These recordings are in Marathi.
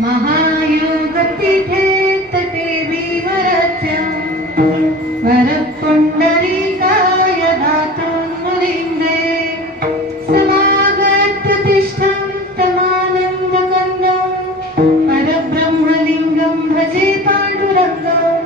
महायोगपीठे तटे विवरस्य वरपुण्डरीकाय धातुर्मुनिन्दे समागत्य तिष्ठं तमानन्दकन्दं परब्रह्मलिङ्गं भजे पाण्डुरङ्गं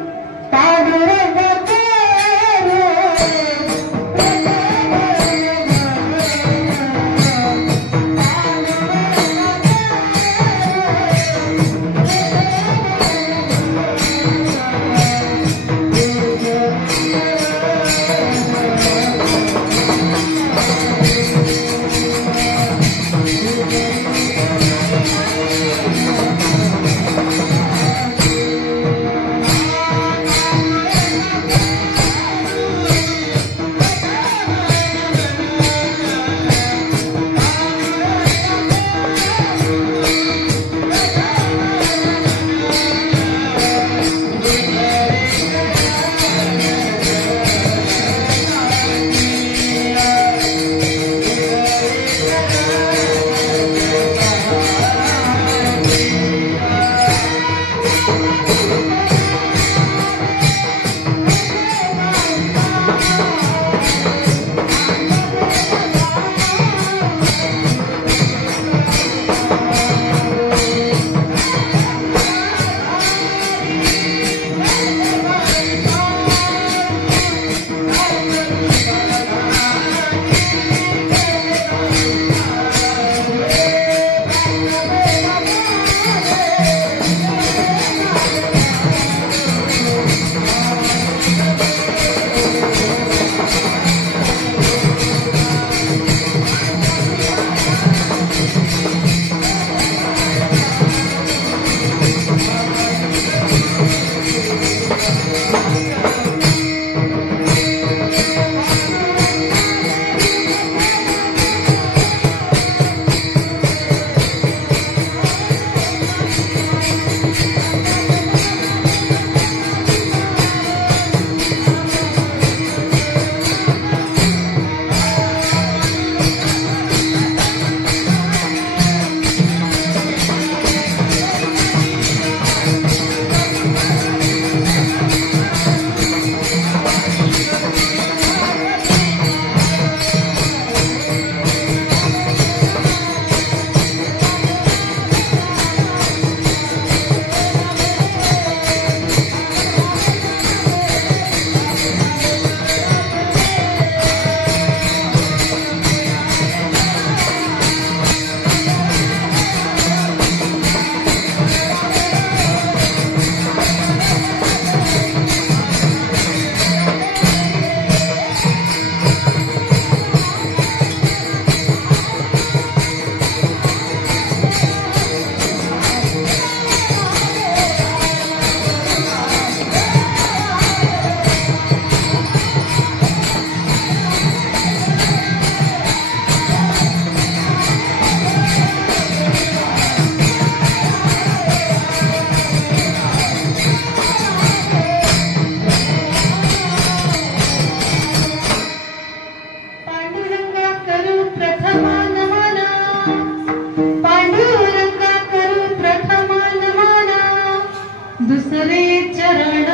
दुसरे चरण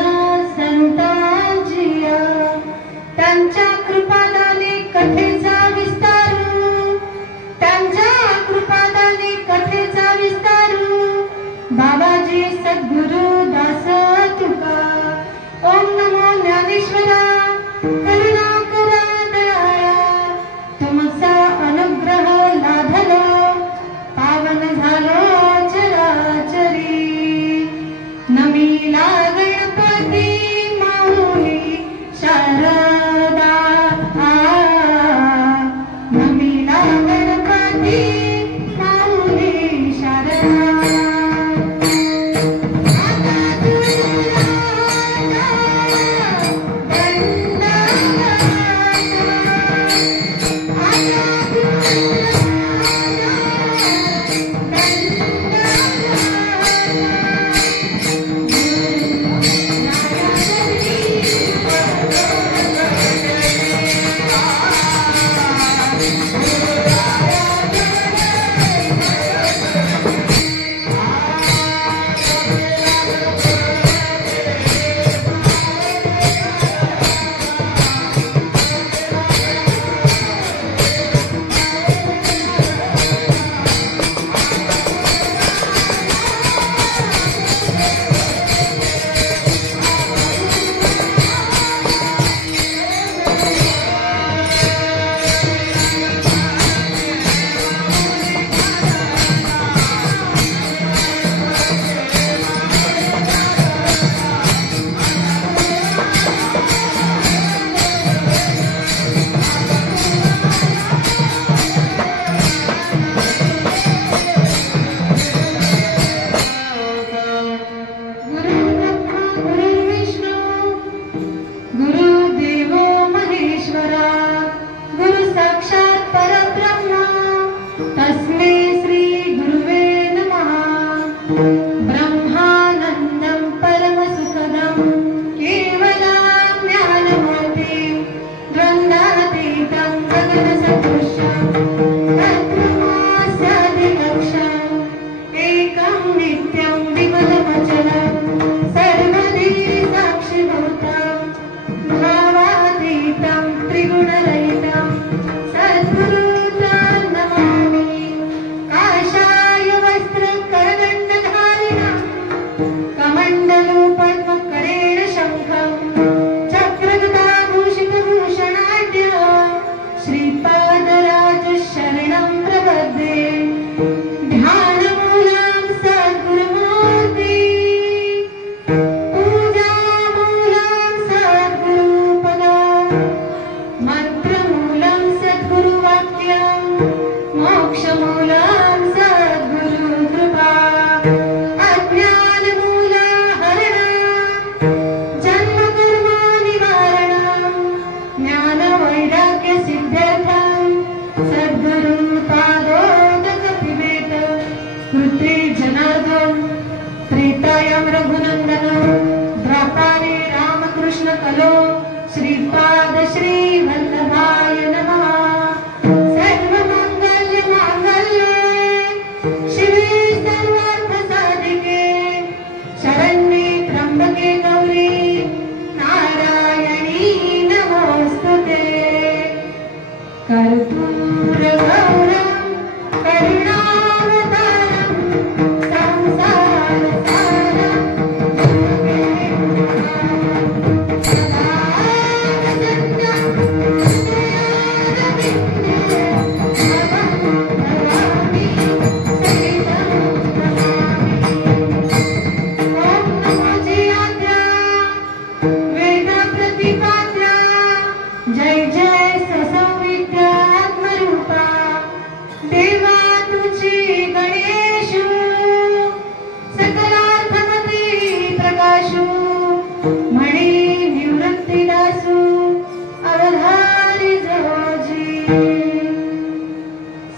संतांजिया त्यांच्या कृपादाने कथेचा विस्तारू त्यांच्या कृपादाने कथेचा विस्तारू बाबाजी सद्गुरु दास तुका ओम नमो ज्ञानेश्वरा करुणा करा दयाळा तुमचा अनुग्रह लाभलो पावन झालो चराचरी नमीला गणपती माऊली शारदा नमीला गणपती माऊली शारदा ब्रह्मानन्दं परमसुखदं केवलं ज्ञानमूर्तिं द्वन्द्वातीतं गगनसदृशं तत्त्वमस्यादिलक्ष्यम् एकं नित्यं विमलमचलं सर्वधी साक्षिभूतं भावातीतं त्रिगुणरहितं सद्गुरुं नमामि। काषाय वस्त्रकरदण्डधारिणं कमण्डलूपद्मकरेण शङ्खं चक्रगदाभूषितभूषणाढ्य श्रीपादराजशरणं प्रपद्ये। ध्यानमूलं सद्गुरुमूर्ति पूजामूलं सद्गुरुपदं मन्त्रमूलं सद्गुरुवाक्यं मोक्षमूलं सद्गुरुकृपा। अज्ञानमूलहरणं जन्मकर्मनिवारणं ज्ञानवैराग्यसिद्ध्यर्थं सद्गुरुपादोदकपिबेत। कृते जनार्दन त्रेतायां रघुनन्दनं द्वापारे रामकृष्ण कलो श्रीपाद श्रीवल्लभाय नमः। सर्वमङ्गलमाङ्गल्ये शिवे सर्वार्थसाधिके शरण्ये त्र्यम्बके गौरी नारायणी नमोऽस्तुते। कर्पूरगौरं करुणावतारं संसारसारं जय जय ससंविद्यात्मरूपा देवा तुझी गणेशु सकलार्थमती प्रकाशु मणि निवृत्तिदासु अवधारी जहोजी।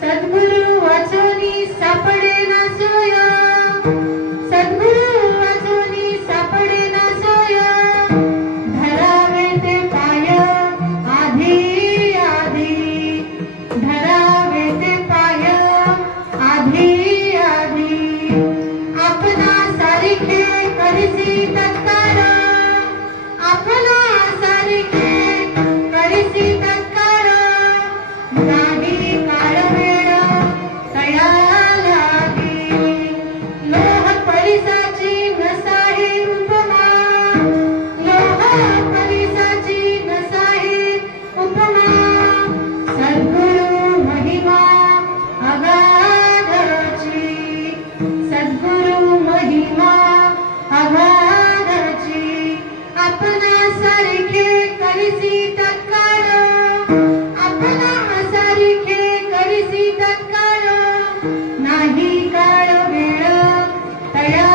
सद्गुरु वाचोनी सापडे ना सोया सद्गुरु वाचोनी सापडे ना सोया धरावे ते पाय आधी आधी धरावे ते पाय आधी आधी। आपणा सारिखे करिसी तत्कार आपणा सारिखे करिसी तत्कार नाही काळ वेळ तया लागी। लोह परिसाची नसाही उपमा लोह परिसाची नसाही उपमा। सद्गुरु महिमा अगाधाची सद्गुरु महिमा अगाधाची। आपणा सारिखे करिसी तत्कार आपणा सारिखे करिसी तत्कार नाही काळ वेळ तया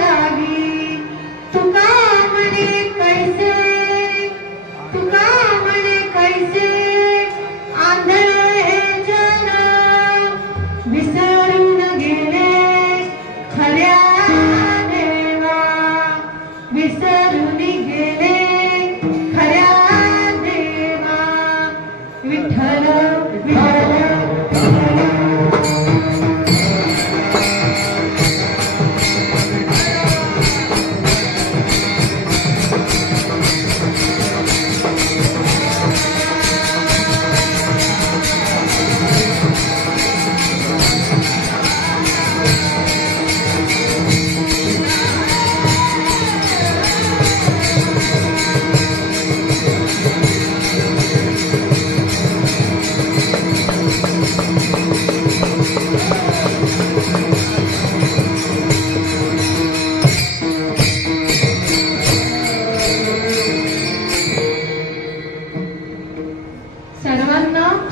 लागी। तुका म्हणे कैसे तुका म्हणे कैसे आंधळे हे जन विसरून गेले खऱ्या देवा विसरून गेले खऱ्या देवा। विठ्ठल विठ्ठल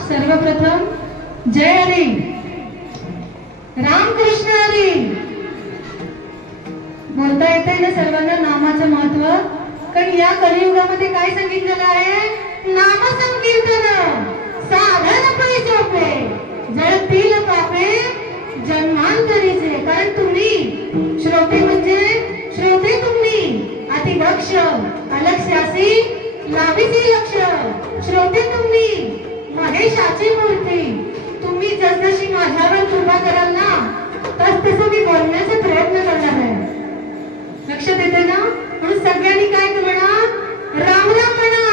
सर्वप्रथम जय हरी रामकृष्ण हरी बोलता येते ना सर्वांना नामाचं महत्व। कारण या कलियुगामध्ये काय सांगितलेलं आहे? नाम संकीर्तन साधन पै सोपे जळतील पापे जन्मांतरीचे, कारण तुम्ही श्रोते म्हणजे श्रोते तुम्ही अतिदक्ष अलक्ष्यासी लाविसी लक्ष, श्रोते तुम्ही महेशाची मूर्ती, तुम्ही जसजशी माझ्यावर कृपा कराल ना तसं मी बोलण्याचा प्रयत्न करणार आहे. लक्षात येते ना? म्हणून सगळ्यांनी काय म्हणा, राम राम म्हणा,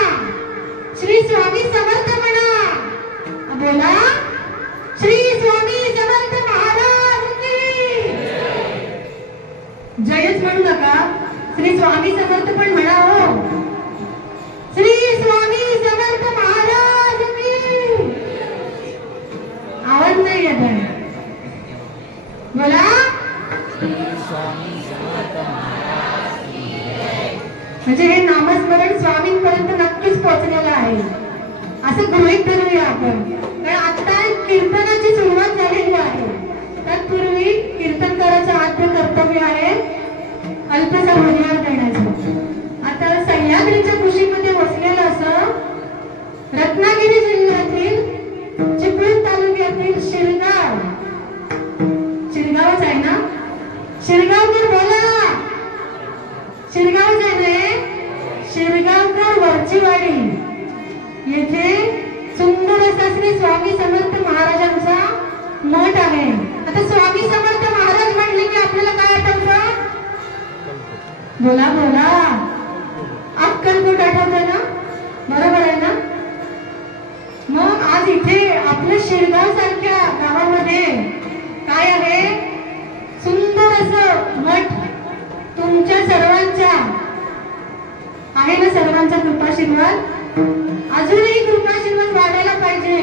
श्री स्वामी समर्थ म्हणा. बोला, श्री स्वामी समर्थ महाराज की जयच म्हणू नका, श्री स्वामी समर्थ पण म्हणा. हो, श्री स्वामी समर्थ महाराज की. आवाज नाही येत आहे. बोला, म्हणजे हे नामस्मरण स्वामींपर्यंत नक्कीच पोहोचलेलं आहे असं गृहीत धरूया आपण. कारण आता कीर्तनाची सुरुवात झालेली आहे. तत्पूर्वी कीर्तनकाराचं आद्य कर्तव्य आहे अल्पसा भजनावर देण्याचं. आता सह्याद्रीच्या कुशीमध्ये वसलेलं असं रत्नागिरी जिल्ह्यातील चिपळूण तालुक्यातील शिरगाव, शिरगावच आहे ना? शिरगावकर बोला, शिरगावच आहे ना? शिरगावकर वरचीवाडी येथे सुंदर असा श्री स्वामी समर्थ महाराजांचा मठ आहे. आता स्वामी समर्थ महाराज म्हटले की आपल्याला काय आठवतं? बोला बोला, अक्कलकोट आठवतं ना? बरोबर आहे ना? मग आज इथे आपल्या शिरगाव सारख्या गावामध्ये काय आहे? सुंदर असं मठ तुमच्या सर्वांच्या आहे ना? सर्वांचा कृपाशीर्वाद, अजूनही कृपाशीर्वाद वाढायला पाहिजे.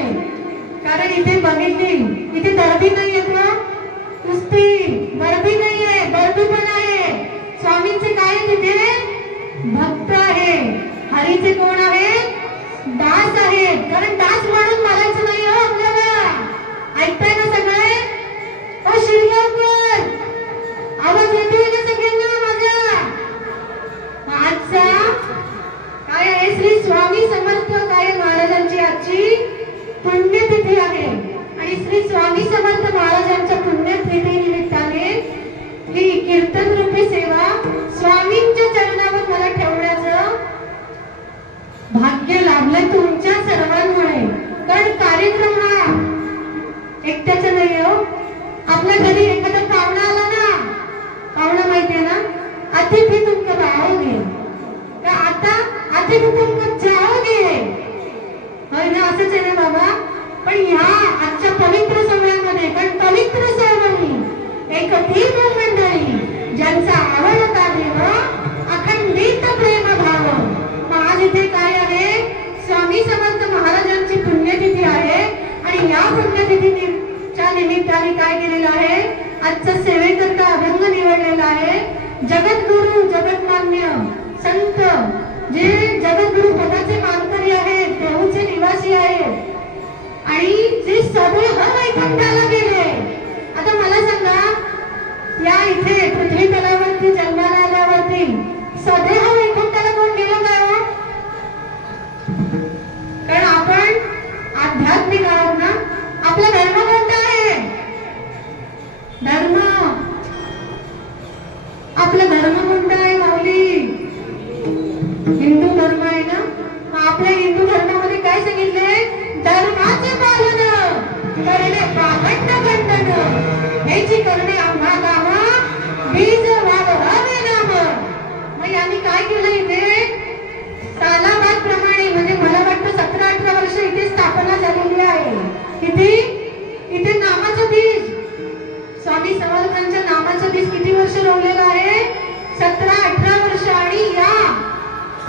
कारण इथे बघितली, इथे दर्दी नाही येत ना, नुसती गर्दी नाहीये, गर्दी पण आहे. स्वामींचे काय तिथे भक्त आहे, हरीचे कोण आहे? दास आहेत. कारण दास म्हणून मरायचं नाही हो आपल्याला. ऐकताय ना सगळे? ओ शिरगावकर, आवाज येतोय ना सगळ्यांना माझा? आजचा काय आहे? श्री स्वामी समर्थ काय महाराजांची आजची पुण्यतिथी आहे. आणि श्री स्वामी समर्थ महाराजांच्या पुण्यतिथी निमित्ताने ही कीर्तन रूपी सेवा स्वामींच्या चरणावर मला ठेवण्याचं भाग्य लाभलंय तुमच्या सर्वांमुळे. कारण कार्यक्रम हा एकट्याचा नाही हो. आपल्या घरी एखादा पाहुणा आला ना, पाहुणा माहितीये ना, अतिथी तुमको भावोगे का? आता अतिथी तुमको जाओगे, होय ना? असंच आहे ना बाबा? पण ह्या आजच्या पवित्र सोहळ्यामध्ये, कारण पवित्र सोहळी एक तीन मंडळी ज्यांचा आवडता देव अखंडित प्रेम भाव. आज इथे काय आहे? स्वामी समर्थ महाराजांची पुण्यतिथी आहे. आणि या पुण्यतिथीच्या निमित्ताने काय केलेलं आहे? आजचा सेवेकरता अभंग निवडलेला आहे. जगद्गुरु जगन्मान्य संत जे जगद्गुरु पदाचे मानकरी आहेत, देहूचे निवासी आहेत आणि जे सदैव वैकुंठाला गेले. आता मला सांगा, या इथे पृथ्वी तलावरती जन्माला आल्यावरती सदैव वैकुंठाला कोण गेलं काय हो? कारण आपण आध्यात्मिक आहोत ना. आपला धर्म कोणता आहे? धर्म आपला धर्म कोणता आहे माऊली? हिंदू धर्म आहे ना. आपल्या हिंदू धर्मामध्ये काय सांगितले? धर्माचे पालन करणे पाखंड खंडन ह्याची करणे आम्हा काम बीज वाढवावे नाम. मग यांनी काय केलं इथे? सालाबाद प्रमाणे, म्हणजे मला वाटतं 17-18 वर्ष इथे स्थापना झालेली आहे. इथे नामाचं बीज, स्वामी समर्थांच्या नामाचं बीज किती वर्ष रोवलेलं आहे? 17-18 वर्ष. आणि या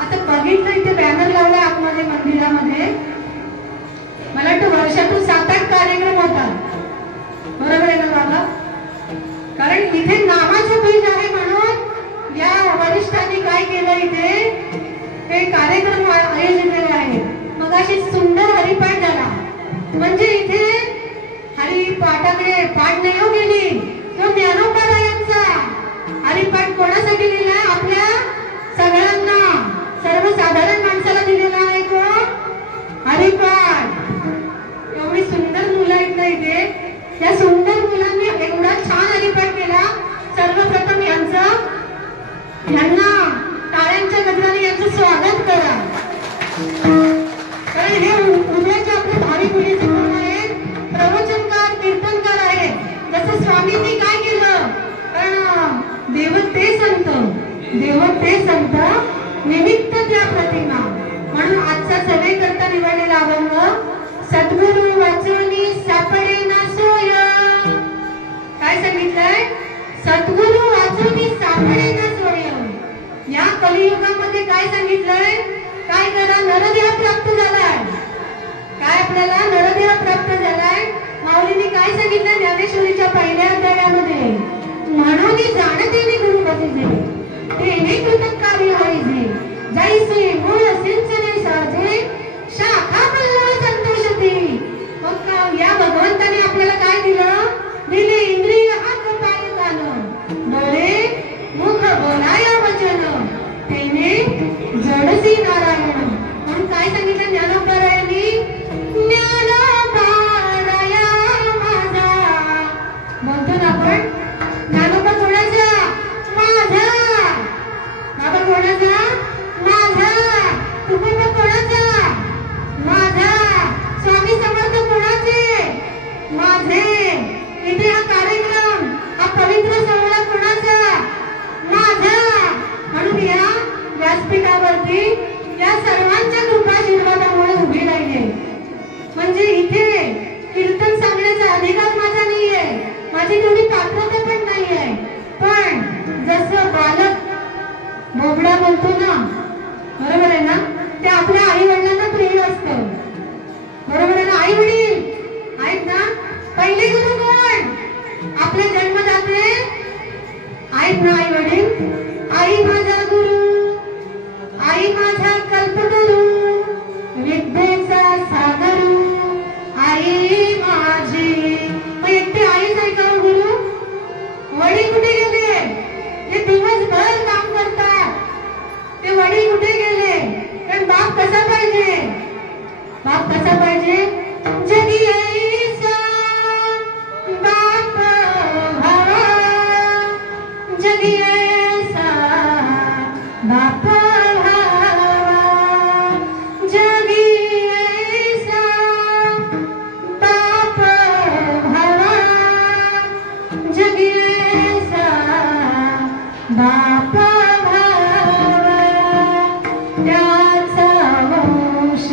आता बघितलं इथे बॅनर लावला आतमध्ये मंदिरामध्ये, मला वाटतं वर्षातून 7-8 कार्यक्रम होतात. बरोबर आहे ना बाबा? कारण इथे नामाचं बीज आहे. म्हणून या वरिष्ठांनी काय केलं? इथे हे कार्यक्रम आयोजित केले आहे. मग अशी सुंदर हरिपाठ झाला. म्हणजे इथे हरिपाठाकडे पाठ नाही हो गेली, तो ज्ञानोबारायांचा हरिपाठ कोणासाठी लिहिला? आपल्या सगळ्यांना, सर्वसाधारण माणसाला दिलेला आहे तो हरिपाठ. एवढी सुंदर मुलं आहेत ना इथे. त्या सुंदर मुलांनी यांना टाळ्यांच्या गजराने यांचं स्वागत करा. कारण हे उद्याचे आपले भावी पिढीचे कोण आहेत? प्रवचनकार, कीर्तनकार आहेत. जसं स्वामींनी काय केलं, कारण देव ते संत निमित्त त्या प्रतिमा. म्हणून आजचा सवय करता निवडलेला अभंग सद्गुरु वाचनी सापडे ना सोय. काय सांगितलंय? सद्गुरु वाचनी सापडे ना सोय. या कलियुगामध्ये काय सांगितलंय? काय करा? नरदेह प्राप्त झालाय. काय आपल्याला नरदेह प्राप्त झालाय? माऊलींनी काय सांगितलं ज्ञानेश्वरीच्या पहिल्या अध्यायामध्ये? म्हणून जाणतेने गुरु बसिजे तेने कृतक कार्य होईजे जैसे मूळ सिंचने साजे शाखा पल्लव संतोषती. मग या भगवंताने आपल्याला काय दिलं? दिले इंद्रिय, हात, पाय, कान, डोळे, मुख, बोलाया वचन तेने जडसी नारायण. म्हणून काय सांगितलं ज्ञानोबारायांनी? ज्ञानोबाराया माझा. बोलतो ना आपण, ज्ञानोबा कोणाचा? माझा. बाबा कोणाचा? माझा. तुकोबा कोणाचा? माझा. स्वामी समर्थ कोणाचे? माझे. इथे हा कार्यक्रम, हा पवित्र सोहळा कोणाचा? माझा. म्हणून या व्यासपीठावरती या सर्वांच्या कृपाशीर्वादामुळे उभी राहिले. म्हणजे इथे कीर्तन सांगण्याचा अधिकार माझा नाहीये, माझी तेवढी पात्रता पण नाहीये. पण जसं बालक बोबडा बोलतो ना, बरोबर आहे ना, ते आपल्या आई वडिलांना प्रिय असतं. बरोबर आहे ना? आई वडील आहेत ना. पहिले गुरु कोण? आपले जन्मदाते आहेत ना आई वडील. आई माझा गुरु, आई माझा कल्पतरू, विद्येचा सागर आई माझी. मग एकटे आईच आहे का गुरु? वडील कुठे गेले? ते दिवसभर काम करतात. ते वडील कुठे गेले? पण बाप कसा पाहिजे? बाप कसा पाहिजे? जगी ऐसा बाप हवा, जगी ऐसा बाप हवा, जगी ऐसा बाप हवा, जगी ऐसा बाप हवा. त्याचा वंश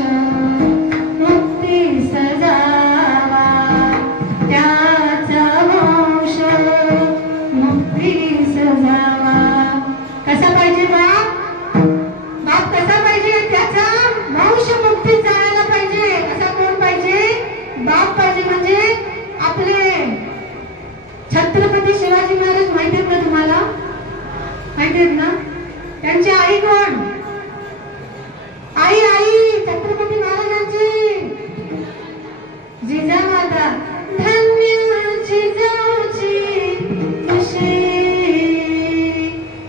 मुक्ती सजावा, त्याचा वंश मुक्ती सजावा. कसा पाहिजे बाप? बाप कसा पाहिजे? त्याचा वंश मुक्ती जायला पाहिजे. असा कोण पाहिजे? बाप पाहिजे. म्हणजे आपले छत्रपती शिवाजी महाराज माहितीत ना तुम्हाला? माहितीत ना? त्यांची आई कोण? आई छत्रपती महाराजांची जिजामाता. धन्य जिजाऊची कुशी,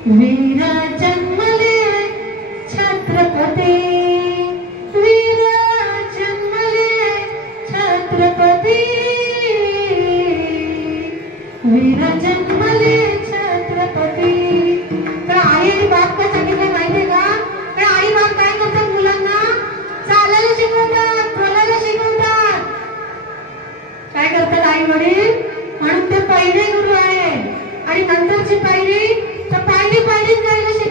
वीर जन्मले छत्रपती, वीर जन्मले छत्रपती, वीर जन्मले छत्रपती. तर आई आणि बाप काय सांगितलं माहितीये का? तर आई बाप काय करतात? मुलांना चालायला शिकवतात, बोलायला शिकवतात. काय करतात आई वडील? म्हणून ते पहिले गुरु आहे. आणि नंतरची पायरी तर पायरी जायला शिकवतात.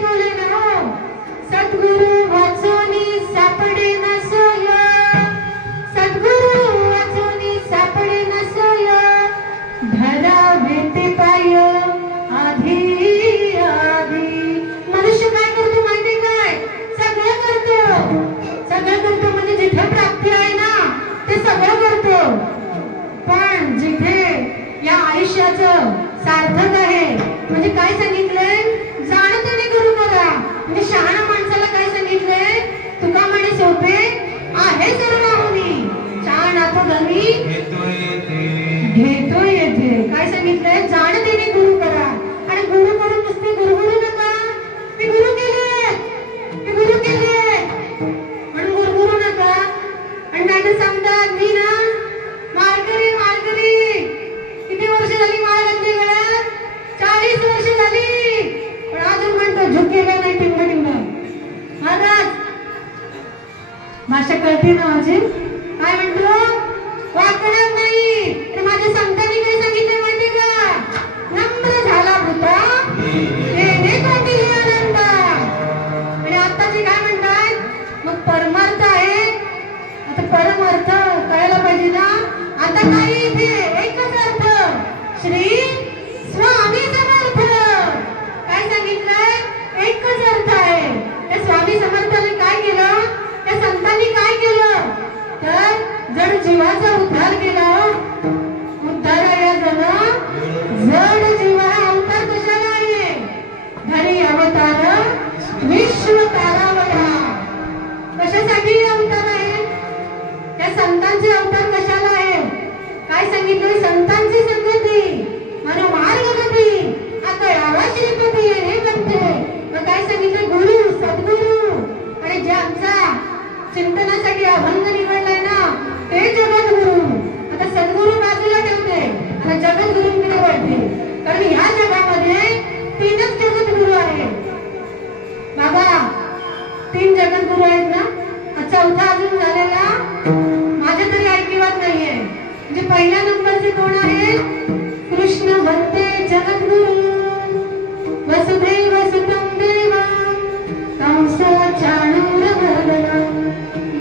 गळती नावाची काय म्हणतो वाकणार नाही. आणि माझ्या संतांनी काय सांगितले माहिती का नम्र झाला पुत्रा हे कोणती आनंद. आणि आताचे काय म्हणतात मग परमार्थ आहे. आता परमार्थ कळायला पाहिजे ना. आता काय इथे एकच अर्थ श्री स्वामी समर्थ काय सांगितलंय एकच अर्थ आहे. त्या स्वामी समर्थाने काय केलं त्या संतांनी काय केलं तर जड जीवाचा उद्धार केला. उद्धार आहे जण जड जीवा अवतार कशाला आहे धरी अवतार विश्व तारावरा कशासाठी अवतार आहे. त्या संतांचे अवतार कशाला आहे काय सांगितले संतांची संगती मनो मार्ग गती आकळावा श्रीपती हे करते. मग काय सांगितले गुरु सद्गुरु आणि ज्यांचा चिंतनासाठी अभंग निवडलाय ना ते जगद्गुरु. आता सद्गुरु बाजूला ठेवते आता जगद्गुरूंकडे वळते. कारण ह्या जगामध्ये तीनच जगद्गुरु आहेत बाबा. तीन जगद्गुरु आहेत ना. चौथा अजून झालेला माझ्या तरी ऐकिवात नाहीये. म्हणजे पहिल्या नंबरचे कोण आहे कृष्ण वंदे जगद्गुरु वसुदेव सुतं देवं कंस चाणूरमर्दनं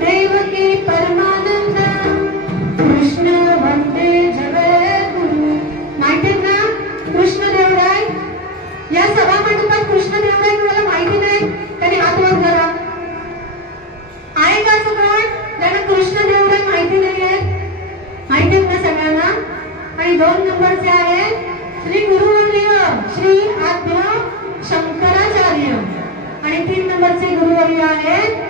देवकी परमानंदं कृष्ण वंदे जगद्गुरु. माहितीत ना कृष्णदेवराय या सभामंडपात कृष्णदेवराय तुम्हाला माहिती नाही त्यांनी हात वर करा. आहे का सगळं त्यांना कृष्णदेवराय माहिती नाहीये माहिती आहे ना सगळ्यांना. आणि 2 नंबरचे आहे श्री गुरुवर्य श्री आद्य शंकराचार्य. आणि 3 नंबरचे गुरुवर्य आहेत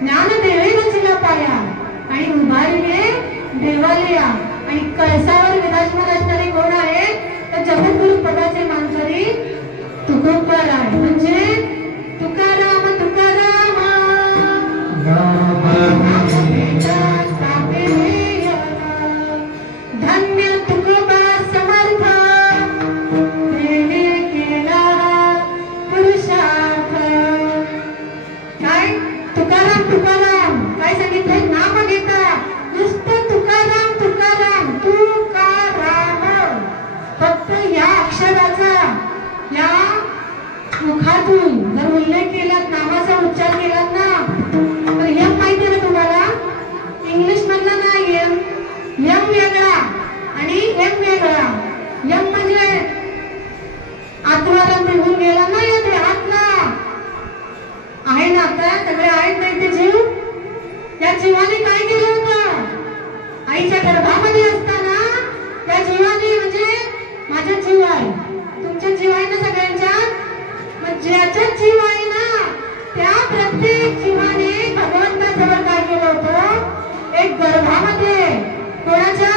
ज्ञानदेवे रचिला पाया आणि उभारिले देवालया. आणि कळसावर विराजमान असणारे कोण आहेत तर जगद्गुरु पदाचे मानकरी तुकोबाराय म्हणजे तुकाराम तुकाराम धन्य तुकोबा समर्थ तेने केला पुरुषार्थ. काय तुकाराम तुकाराम काय सांगितलंय नाम घेता नुसतं तुकाराम तुकाराम तुकाराम. फक्त या अक्षराचा या मुखातून जर उल्लेख केला नामाचा उच्चार केला ना तर यम माहिती ना तुम्हाला इंग्लिश मधला नाही यम वेगळा आणि एम वेगळा. यम म्हणजे आत्माराम निघून गेला नाही ते आत्मा आहे ना. आता सगळे आहेत नाही ते जीव. त्या जीवाने काय केलं होतं आईच्या गर्भामध्ये असताना त्या जीवाने म्हणजे माझा जीव आहे तुमचा जीव आहे ना सगळ्यांच्यात. मग ज्याच्यात जीव आहे ना त्या प्रत्येक जीवाने भगवंताजवळ काय केलं होतं एक गर्भामध्ये कोणाच्या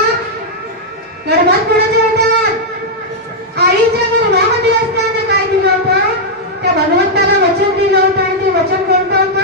गर्भात कोणाच्या होत्या आईच्या गर्भामध्ये असताना काय दिलं होतं त्या भगवंताला वचन दिलं होतं. आणि ते वचन कोणतं होतं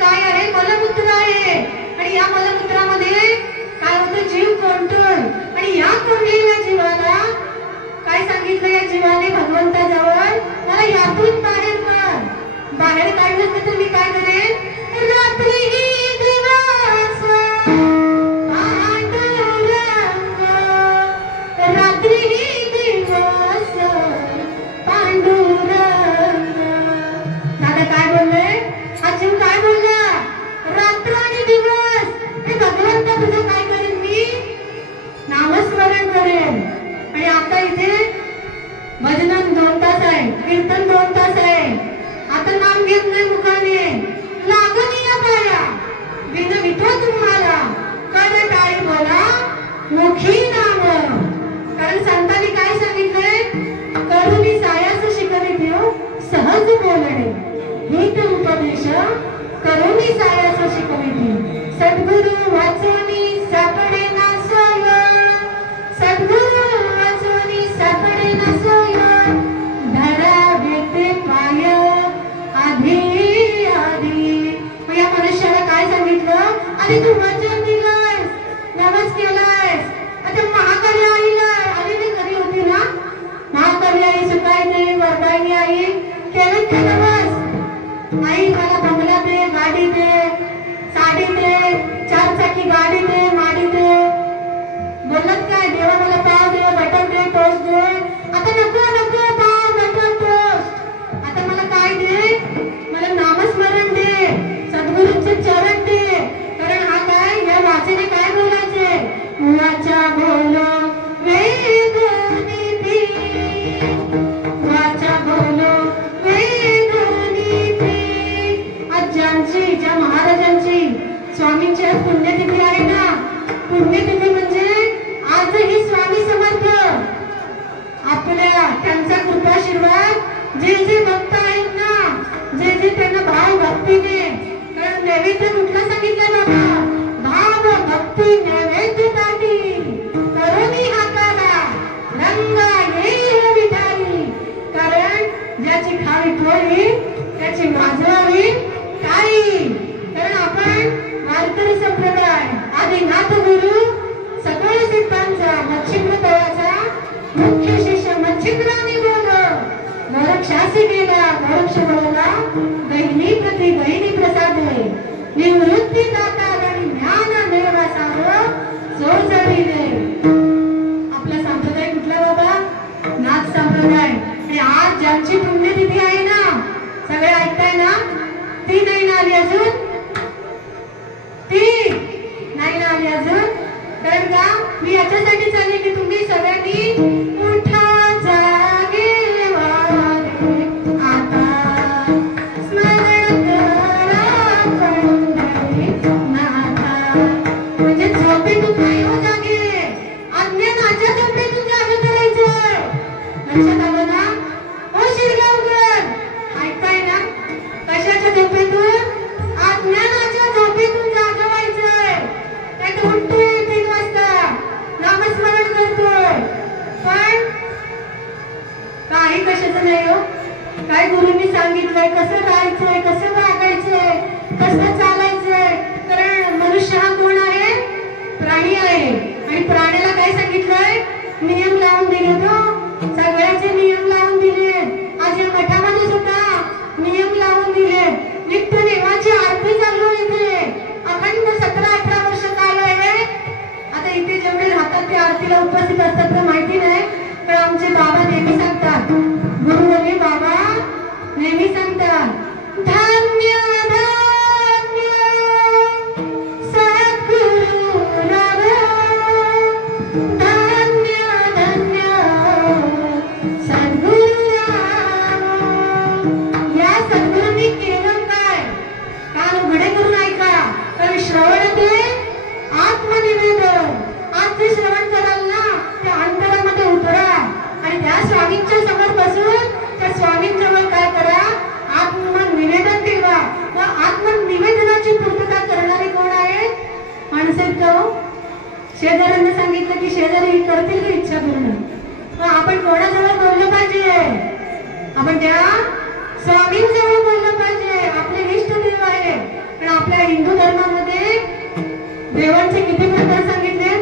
काय उपदेश करुणी सायास शिकविती सद्गुरु वाचोनी सापडे ना सोय सद्गुरु वाचोनी सापडे ना सोय धरावे ते पाय आधी आधी या मनुष्याला काय सांगितलं आणि तू वचन दिलंयस नवस केलायस आता महाकाली आईला आलेली घरी होती ना महाकाली आई सुकायने वरदायनी आई केलं ते नवस आई मला बंगला दे गाडी दे साडी दे चार चाकी गाडी दे माडी दे बोलत काय देवा मला पाव दे बटर दे टोस्ट दे आता नको नको पाव बटर टोस्ट आता मला काय दे मला नामस्मरण दे सद्गुरूंचे चरण दे कारण हा काय या वाचेने काय बोलायचे वाचा बोलो वेदनीती वाचा बोलो वेदनीती आज ज्या महाराजांची स्वामींची आज पुण्यतिथी आहे ना पुण्यतिथी म्हणजे आजही स्वामी समर्थ आपल्या त्यांचा कृपाशीर्वाद जे जे भक्त आहेत ना जे जे त्यांना भाव भक्तीने कारण नैवेद्य कुठला सांगितलं बाबा भाव भक्ती नैवेद्य ताटी करुणी हाताला रंगा येई विठाई कारण ज्याची खावी पोळी त्याची वाजवावी टाळी कारण आपण वारकरी संप्रदाय आधी नाथ गुरु सगळे सिद्धांचा मच्छिंद्र तळाचा मुख्य शिष्य मच्छिंद्राने बोल गोरक्षासी गेला गोरक्ष बोलला गहिनी प्रति गहिनी प्रसादे निवृत्ती दाता आणि ज्ञान निर्वासार जोरजरीने आपला संप्रदाय कुठला बाबा नाथ संप्रदाय आणि आज ज्यांची पुण्यतिथी आहे ना सगळे ऐकताय ना ती नाही ना आली अजून ती नाही ना आली अजून कारण का मी याच्यासाठी चालले की तुम्ही सगळ्यांनी उठा जागे वारे आता स्मरण करा पंढरी नाथा म्हणजे झोपेतून नाही हो जागे अज्ञानाच्या झोपेतून जागे करायचं लक्षात आलं ना हो शिरगावकर ऐकताय ना कशाच्या झोपेतून अज्ञानाच्या झोपेतून जागं व्हायचंय त्यात उठतोय 3 वाजता नामस्मरण करतोय पण काही कशाचं नाही हो काय गुरुंनी सांगितलंय कसं राहायचंय कसं वागायचंय कसं चालायचंय कारण मनुष्य हा कोण आहे प्राणी आहे आणि प्राण्याला काय सांगितलंय नियम लावून दिले तो सगळ्याचे नियम लावून दिले आज या मठामध्ये सुद्धा नियम लावून दिले नित्य देवाची आरती चालू इथे अखंड 17-18 वर्ष काल आहे आता इथे जेवढे राहतात ते आरतीला उपस्थित असतात तर माहिती नाही पण आमचे बाबा नेहमी सांगतात गुरुवर्य बाबा नेहमी सांगतात धन्य धन्य सद्गुरु नव धन्य धन्य सद्गुरु या सद्गुरूंनी केलं काय कान उघडे करून ऐका तर श्रवण ते आत्मनिवेदन आज जे श्रवण कराल ना त्या अंतरामध्ये उतरा आणि त्या स्वामींच्या समोर बसून त्या स्वामींजवळ काय करा आत्मनिवेदन ठेवा व आत्मनिवेदनाची पूर्तता करणारे कोण आहेत माणसे तो शेजाऱ्यांना सांगितलं की शेजारी करतील की इच्छा पूर्ण मग आपण कोणाजवळ बोललं पाहिजे आपण त्या स्वामींजवळ बोललं पाहिजे आपले इष्ट देव आहे पण आपल्या हिंदू धर्मामध्ये देवांचे किती प्रकार सांगितले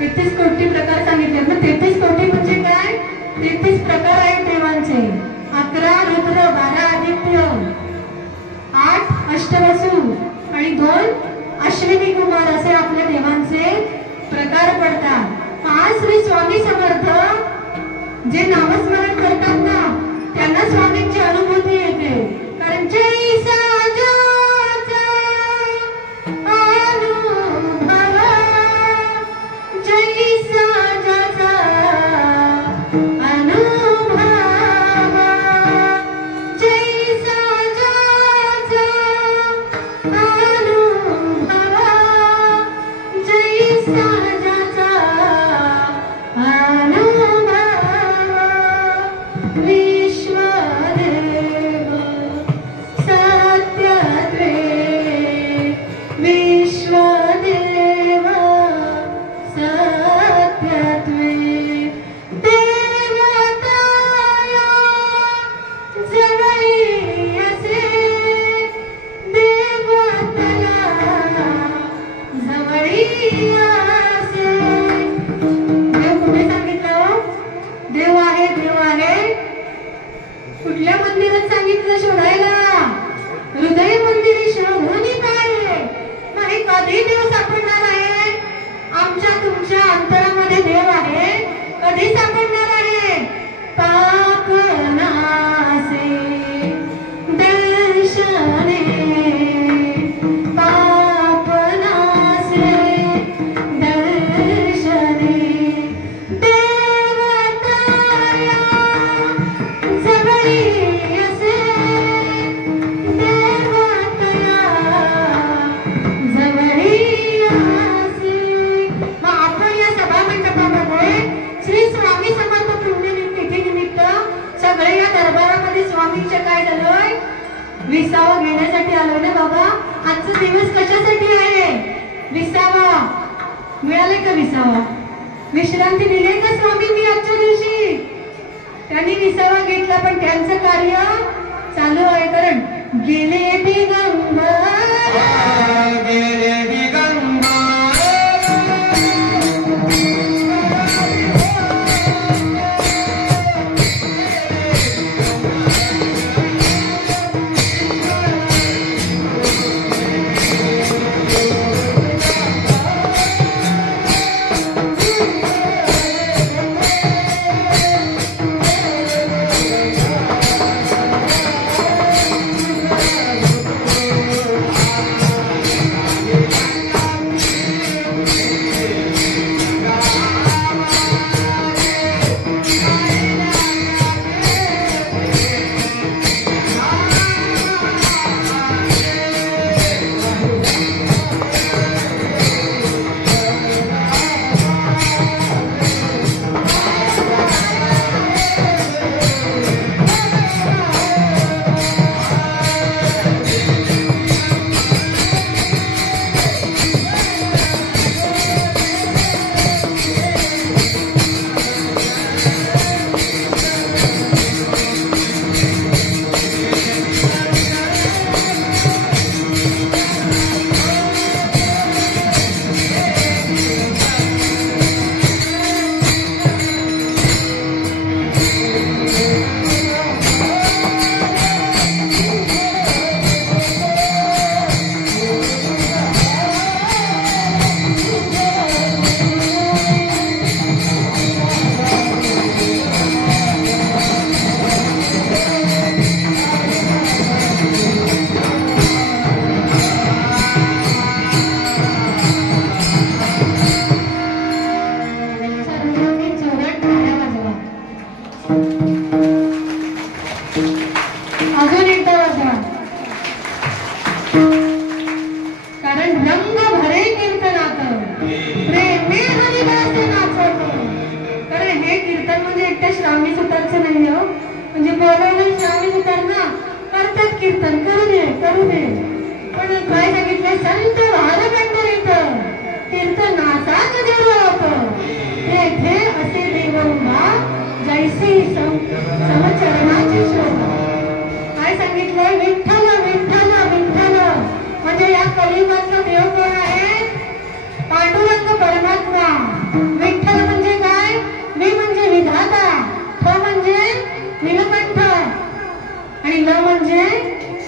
33 कोटी प्रकार सांगितले मग 33 कोटी म्हणजे काय 33 प्रकार आहेत देवांचे 11 रुद्र 12 आदित्य 8 अष्टवसु आणि 2 अश्विनी कुमार असे आपल्या देवांचे प्रकार पडतात आज श्री स्वामी समर्थ जे नामस्मरण करतात ना त्यांना स्वामींची अनुभूती येते कारण जैसा ज्याचा अनुभव जैसा ज्याचा अनुभव जैसा ज्याचा अनुभव जैसा ज्याचा अनुभव विश्वदेव देव आहे देव आहे कुठल्या मंदिरात सांगितलं शोधायला हृदय मंदिरी शोधून पाहिले मग हे कधी देव सापडणार आहे आमच्या तुमच्या अंतरामध्ये देव आहे कधी सापडणार आहे पाप नासे दर्शने पाप नासे दर्शने देवताया जवळी असे देवताया जवळी असे मग आपण या सभा मंडपामध्ये श्री स्वामी समर्थ पुण्यतिथीनिमित्त सगळे या दरबारामध्ये स्वामींच्या काय झालोय विसावा घेण्यासाठी आलोय ना बाबा आजचा दिवस कशासाठी आहे विसावा मिळाले का विसावा विश्रांती दिली का स्वामींनी आजच्या दिवशी त्यांनी विसावा घेतला पण त्यांचं कार्य चालू आहे कारण गेले दिगंबर गेले दिगंबर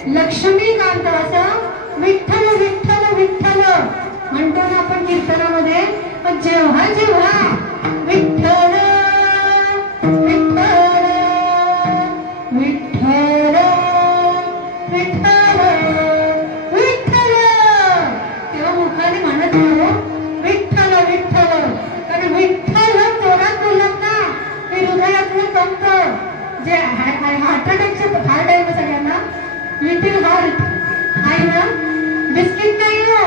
लक्ष्मीकांत असं विठ्ठल विठ्ठल विठ्ठल म्हणतो ना आपण कीर्तनामध्ये जेव्हा जेव्हा विठ्ठल विठ्ठल विठ्ठल विठ्ठल विठ्ठल तेव्हा मुखाने म्हणत राहो विठ्ठल विठ्ठल कारण विठ्ठल जोरात बोलत ना ते हृदयातलं कंपन जे हार्ट अटॅकचे हार्ट आहे ना सगळ्यांना लिटिल हार्ट आहे ना बिस्किट नाही हो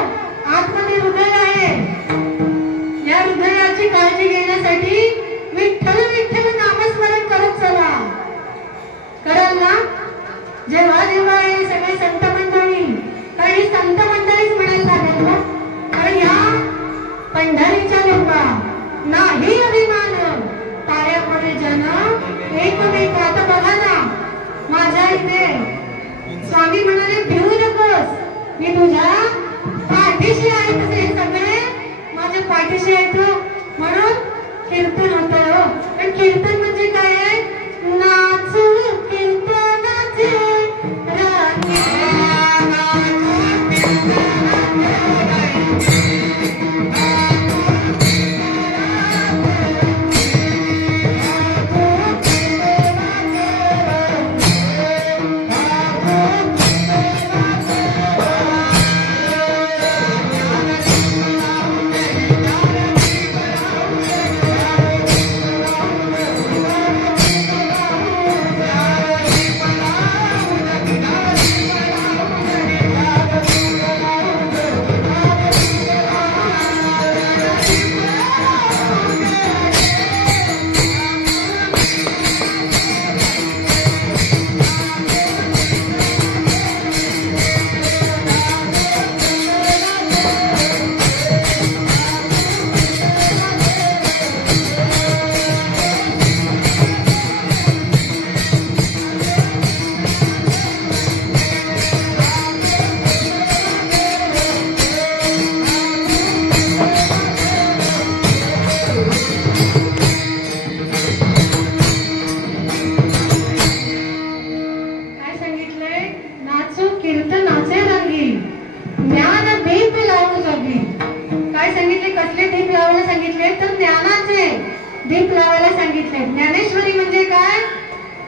आतमध्ये हृदय आहे या हृदयाची काळजी घेण्यासाठी विठ्ठल विठ्ठल नामस्मरण करत चला कराल ना जेव्हा जेव्हा हे सगळे संत मंडळी कारण ही संत मंडळीच म्हणायला लागेल ना कारण या पंढरीच्या लोका नाही अभिमान ताऱ्यामध्ये जन एकमेक आता बघा ना माझ्या इथे स्वामी म्हणाले भिवू नकोस मी तुझ्या पाठीशी आहे तसे सगळे माझ्या पाठीशी आहेत म्हणून कीर्तन होतं पण कीर्तन म्हणजे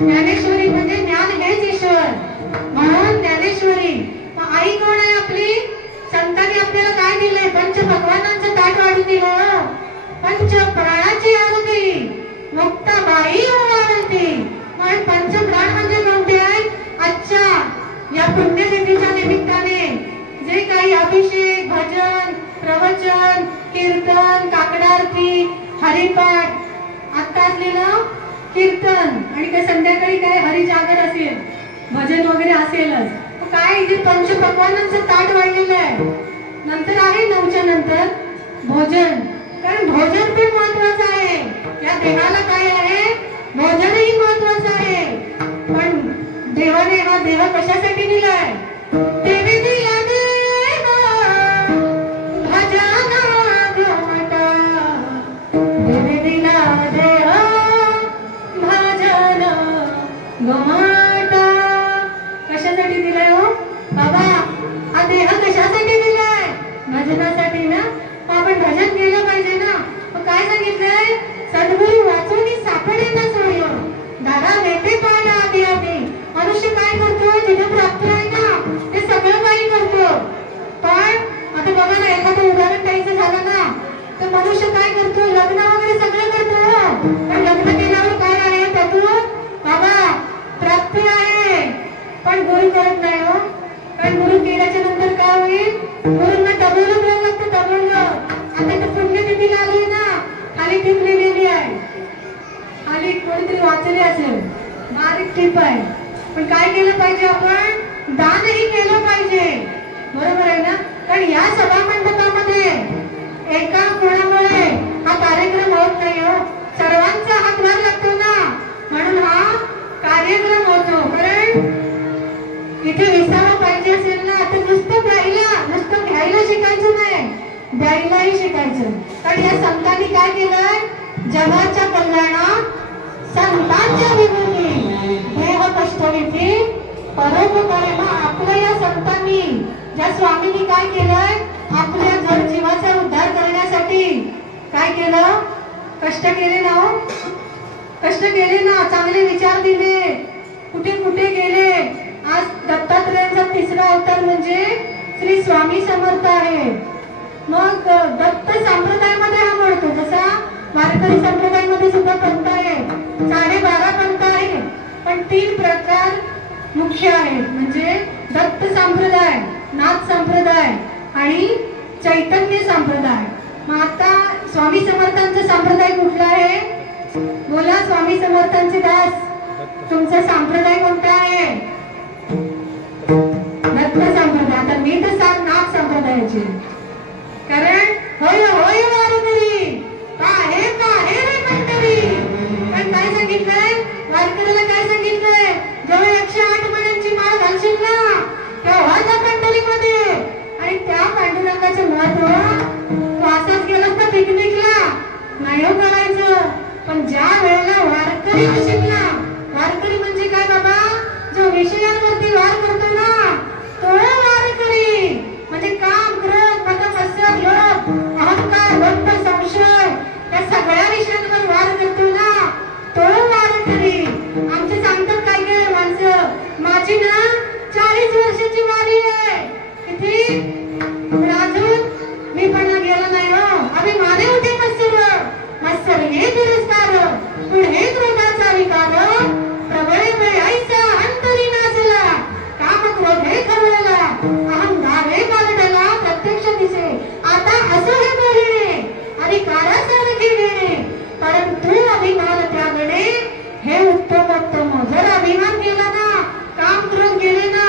ज्ञानेश्वरी म्हणजे ज्ञान हेच ईश्वर, म्हणून ज्ञानेश्वरी. आई कोण आहे आपली? संतांनी आपल्याला काय दिलंय? पंच भगवानांचं ताट वाढून दिलं. पंच प्राणाची आरती मुक्ताबाई आरती. मग पंचप्राण म्हणजे कोणते आहेत? आजच्या या पुण्यतिथीच्या निमित्ताने जे काही अभिषेक, भजन, प्रवचन, कीर्तन, काकडारती, हरिपाठ, आता असलेलं कीर्तन आणि काय संध्याकाळी काय हरिजागर असेल, भजन वगैरे असेलच. काय जे पंचपक्वानांचं ताट वाढलेलं आहे. नंतर आहे 9च्या नंतर भोजन, कारण भोजन पण महत्वाचं आहे. या देहाला काय आहे? भोजनही महत्वाचं आहे. पण देवाने हा देह कशासाठी दिलाय? देवी दिला देह भजना घोटा, देवी दिला देह भजन घोटा. कशासाठी दिलाय हो बाबा? हा देह कशासाठी दिलाय? भजनासाठी ना. आपण भजन केलं पाहिजे ना. काय सांगितलंय? सद्गुरु वाचूनी सापडे ना सोडलं, दादा नेते पाहिला आधी आधी. मनुष्य काय करतो? जिथे प्राप्त आहे ना ते सगळं काही करतो. पण आता बघा ना, एखादं उदाहरण द्यायचं झालं ना तर मनुष्य काय करतो? लग्न वगैरे सगळं करतो. पण लग्न केल्यावर काय आहे त्यातून? बाबा प्राप्ती आहे, पण गुरु करत नाही हो. कारण गुरु केल्याच्या नंतर काय होईल? गुरुंना दबवलं द्यावं लागतं, दबवलं. आता तर पुण्यतिथी लागली ना, खाली टीप लिहिलेली आहे. खाली कोणीतरी वाचले असेल, बारीक टीप आहे. पण काय केलं पाहिजे? आपण दानही केलं पाहिजे. बरोबर आहे ना? कारण या सभा मंडपामध्ये एका कोणामुळे हा कार्यक्रम होत नाही हो. सर्वांचा हातभार लागतो ना, म्हणून हा कार्यक्रम होतो. कारण इथे विसावा पाहिजे असेल ना तर नुसतं घ्यायला शिकायचं नाही, द्यायलाही शिकायचं. कारण या संतांनी काय केलंय? जगाच्या कल्याणात संतांच्या विभूती देह कष्टविधी परोपकारे. आपल्या या संतांनी, ज्या स्वामींनी काय केलंय? आपल्या जर जीवाचा उद्धार करण्यासाठी काय केलं? कष्ट केले ना हो. कष्ट केले ना, चांगले विचार दिले, कुठे कुठे गेले. आज दत्तात्रयांचा 3रा अवतार म्हणजे श्री स्वामी समर्थ आहे. मग दत्त संप्रदायामध्ये हा म्हणतो, जसा वारकरी संप्रदायामध्ये सुद्धा पंथ आहे, 12.5 पंथ आहे. पण 3 प्रकार मुख्य आहेत, म्हणजे दत्त संप्रदाय, नाथ संप्रदाय आणि चैतन्य संप्रदाय. मग आता स्वामी समर्थांचा संप्रदाय कुठला आहे? बोला स्वामी समर्थांचे दास, तुमचा संप्रदाय कोणता आहे? दत्त संप्रदाय. आता मी तर सांग नाथ संप्रदायाचे. कारण होय होय वारकरी आहे रे मंडळी. पण काय सांगितलंय? वारकऱ्याला काय सांगितलंय? जेव्हा 108 मण्यांची माळ घालशील ना तेव्हा त्या पंढरीमध्ये. आणि त्या पांडुरंगाचं महत्व तू असाच गेलास ना पिकनिकला नाही हो करायचं. पण ज्या वेळेला वारकरी होशील ना, वारकरी म्हणजे काय बाबा? जो विषयांवरती वार करतो ना तो वारकरी. म्हणजे काम, क्रोध, मद, मत्सर, लोभ, अहंकार, द्वंद, संशय या सगळ्या विषयांवर वार करतो ना तो वारकरी. आमचे सांगतात काय काय माणसं, माझी ना 40 वर्षाची वारी आहे. किती? अजून मी पण गेलो नाही हो. अभि माने उठे मत्सर हे दुरस्कार, पुढे क्रोधाचा विकार, प्रबळे बळे ऐसा अंतरी नाचला, काम क्रोध हे खवळला, अहंकार हे गालडला प्रत्यक्ष दिसे. आता असं हे बोलणे अधिकारासारखे घेणे, परंतु अभिमान त्यागणे हे उत्तम उत्तम. जर अभिमान केला ना, काम क्रोध केले ना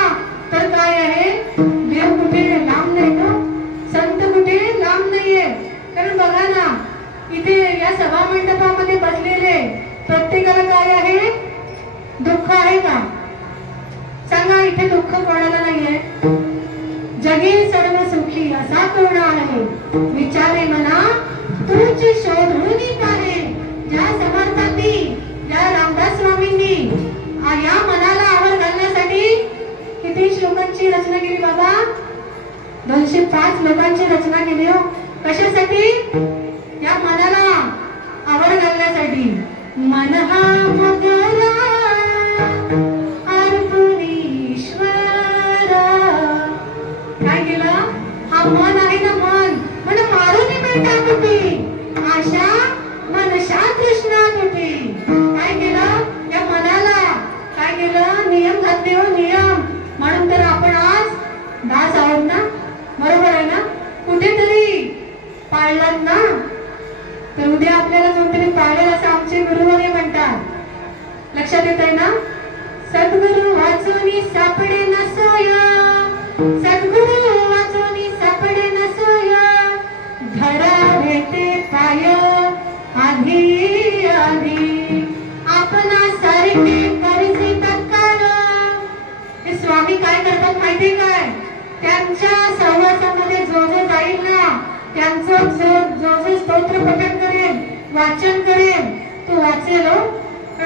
तर काय आहे? देव कुठे लांब नाही तो, संत कुठे लांब नाहीये. कारण बघा ना, इथे या सभा मंडपामध्ये बसलेले प्रत्येकाला काय आहे? दुःख आहे का? सांगा, इथे दुःख कोणाला नाहीये? जगी सर्व सुखी असा कोण आहे? विचारे मना तुझी शोधून पाहे. ज्या समर्थांनी, ज्या रामदास स्वामींनी या मनाला आवर घालण्यासाठी किती श्लोकांची रचना केली बाबा? 205 श्लोकांची रचना केली हो. कशासाठी? या मनाला आवर घालण्यासाठी. मन हा मगरा होती, आशा मनशा तृष्णा तुटी. काय केलं या मनाला, काय केलं नियम घातले हो नियम. म्हणून तर आपण आज दास आहोत ना, बरोबर आहे ना. कुठेतरी पाळलात ना तर उद्या आपल्याला कोणतरी पाळेल असं आमचे गुरुवारी म्हणतात. लक्षात येत आहे ना. सद्गुरु वाचोनी सापडे न सोय, सद्गुरु वाचोनी सापडे न सोय, धरावे ते पाय आधी आधी आपणा सारखे करीचे तत्काळ. हे स्वामी काय करतात माहिती काय, त्यांच्या सहवासामध्ये जो जो जाईल ना, त्यांचं जो स्तोत्र पठण करेल, वाचन करेल, तो वाचेल.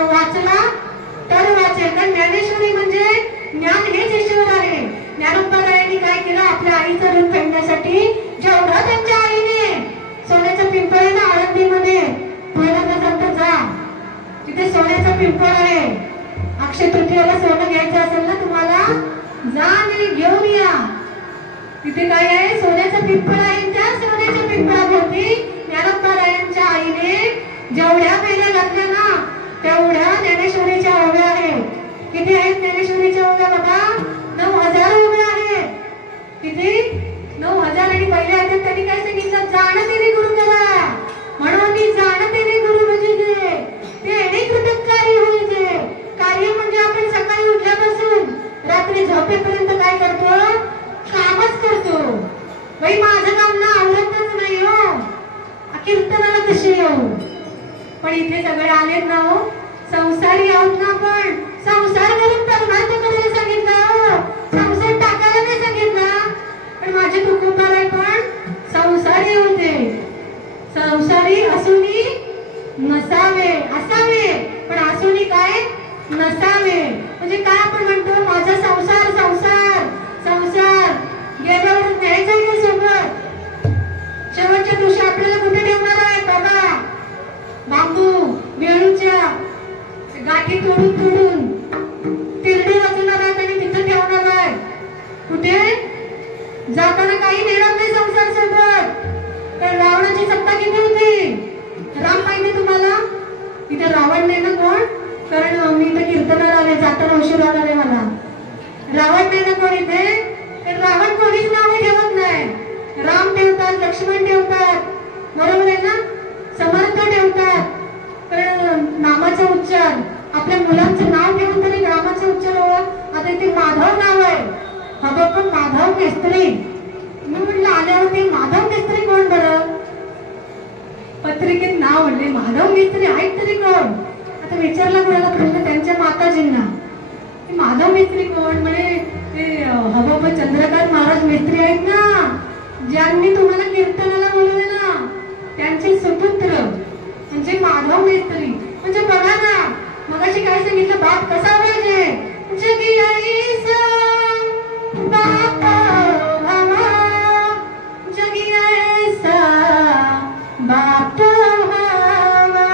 वाचला तर वाचेल. कारण ज्ञानेश्वरी म्हणजे ज्ञान हेच ईश्वर आहे. ज्ञानोबारायांनी काय केलं, आपल्या आईचं ऋण फेडण्यासाठी जेवढा त्यांच्या आईने सोन्याचं पिंपळ आहे ना आळंदीमध्ये, पहिल्यांदा जा, तिथे सोन्याचं पिंपळ आहे. अक्षय तृतीयाला सोनं घ्यायचं असेल ना तुम्हाला, जा आणि घेऊन या. तिथे काय आहे, सोन्याचं पिंपळ आहे. त्या सोन्याच्या पिंपळाभोवती ज्ञानोबारायांच्या आईने जेवढ्या पेल्या घातल्या ना, तेवढ्या ज्ञानेश्वरीच्या ओव्या आहेत. किती आहेत ज्ञानेश्वरीच्या ओव्या बघा, 9000 ओव्या आहेत. किती 9000. आणि पहिल्या आहेत त्यांनी काय सांगितलं, जाणतेने गुरु करा. म्हणून मी जाणतेने गुरु म्हणजे ते अनेक कृतकारी होईचे. कार्य म्हणजे आपण सकाळी उठल्यापासून रात्री झोपेपर्यंत काय करतो, कामच करतो. बाई माझं काम ना आवडतच नाही हो, कीर्तनाला कशी येऊ. पण इथे सगळे आलेत ना हो, संसारी आहोत ना आपण. संसार करून परमार्थ करायला सांगितलं हो, संसार टाकायला नाही सांगितलं. पण माझे तुकोबार आहे पण संसारी होते. संसारी असूनी नसावे, असावे पण असूनी काय नसावे. म्हणजे काय आपण म्हणतो, माझा संसार संसार संसार गेल्यावर न्यायचा का सोबत. शेवटच्या दिवशी आपल्याला कुठे ठेवणार आहे बाबा, बांबू वेळूच्या गाठी तोडून तोडून तिरडी वाजवणार आहेत आणि तिथं ठेवणार आहे. कुठे जाताना काही नेणार नाही संसार सोबत. तर रावणाची सत्ता किती होती, राम माहिती तुम्हाला. इथे रावण नाही ना कोण, कारण मी इथे कीर्तनाला आले, जाताना उशीर होणार आहे मला. रावण नाही ना कोण इथे, तर रावण कोणीच नावे ठेवत नाही. राम ठेवतात, लक्ष्मण ठेवतात, बरोबर आहे ना, समर्थ ठेवतात. तर नामाचा उच्चार, आपल्या मुलांचं नाव ठेवून तरी नामाचा उच्चार हो. आता इथे माधव नाव आहे, हवं पण माधव मेस्त्री. मी म्हटलं आले होते, माधव मेस्त्री कोण बरं. पत्रिकेत नाव म्हणले माधव मेस्त्री आहेत तरी कोण. आता विचारला कोणाला प्रश्न त्यांच्या माताजींना, माधव मेस्त्री कोण. म्हणे ते हवं पण चंद्रकांत महाराज मेस्त्री आहेत ना, ज्यांनी तुम्हाला कीर्तनाला बोलवले ना, त्यांचे सुपुत्र म्हणजे माधव मेस्त्री. म्हणजे बघा ना, मगाशी काय सांगितलं, बाप कसा पाहिजे. जगी आईचा बाप व्हावा, जगी आईचा बाप व्हावा,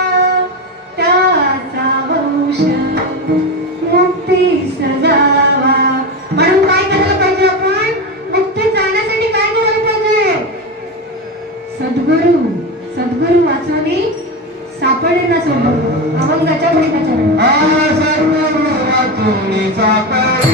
त्याचा वंश मुक्ती सजावा. म्हणून काय करायला पाहिजे आपण, मुक्ती जाण्यासाठी काय करायला पाहिजे, सद्गुरु सद्गुरु वाचवणी सापडे ना सोबत. अभंगाच्या भूमिकाच्या सद्गुरु वाचवणी सापडे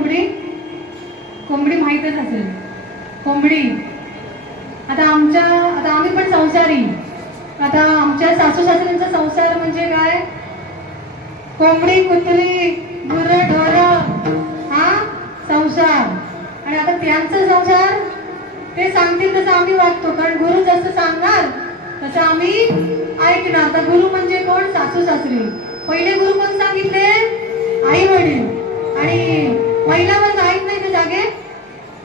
कोंबडी? कोंबडी माहीतच असेल. कोंबडी आता आम्ही पण संसारी. आता आमच्या सासू सासऱ्यांचा संसार म्हणजे काय? कोंबडी, कुत्री, गुरं, ढोरं, हा संसार. आणि आता त्यांचा संसार ते सांगतील तसं आम्ही वागतो. कारण गुरु जसं सांगणार तसं आम्ही ऐकणार. आता गुरु म्हणजे कोण? सासू सासरे. पहिले गुरु कोण सांगितले? आई वडील. आणि पहिला वर्ग ऐक नाही ते जागे.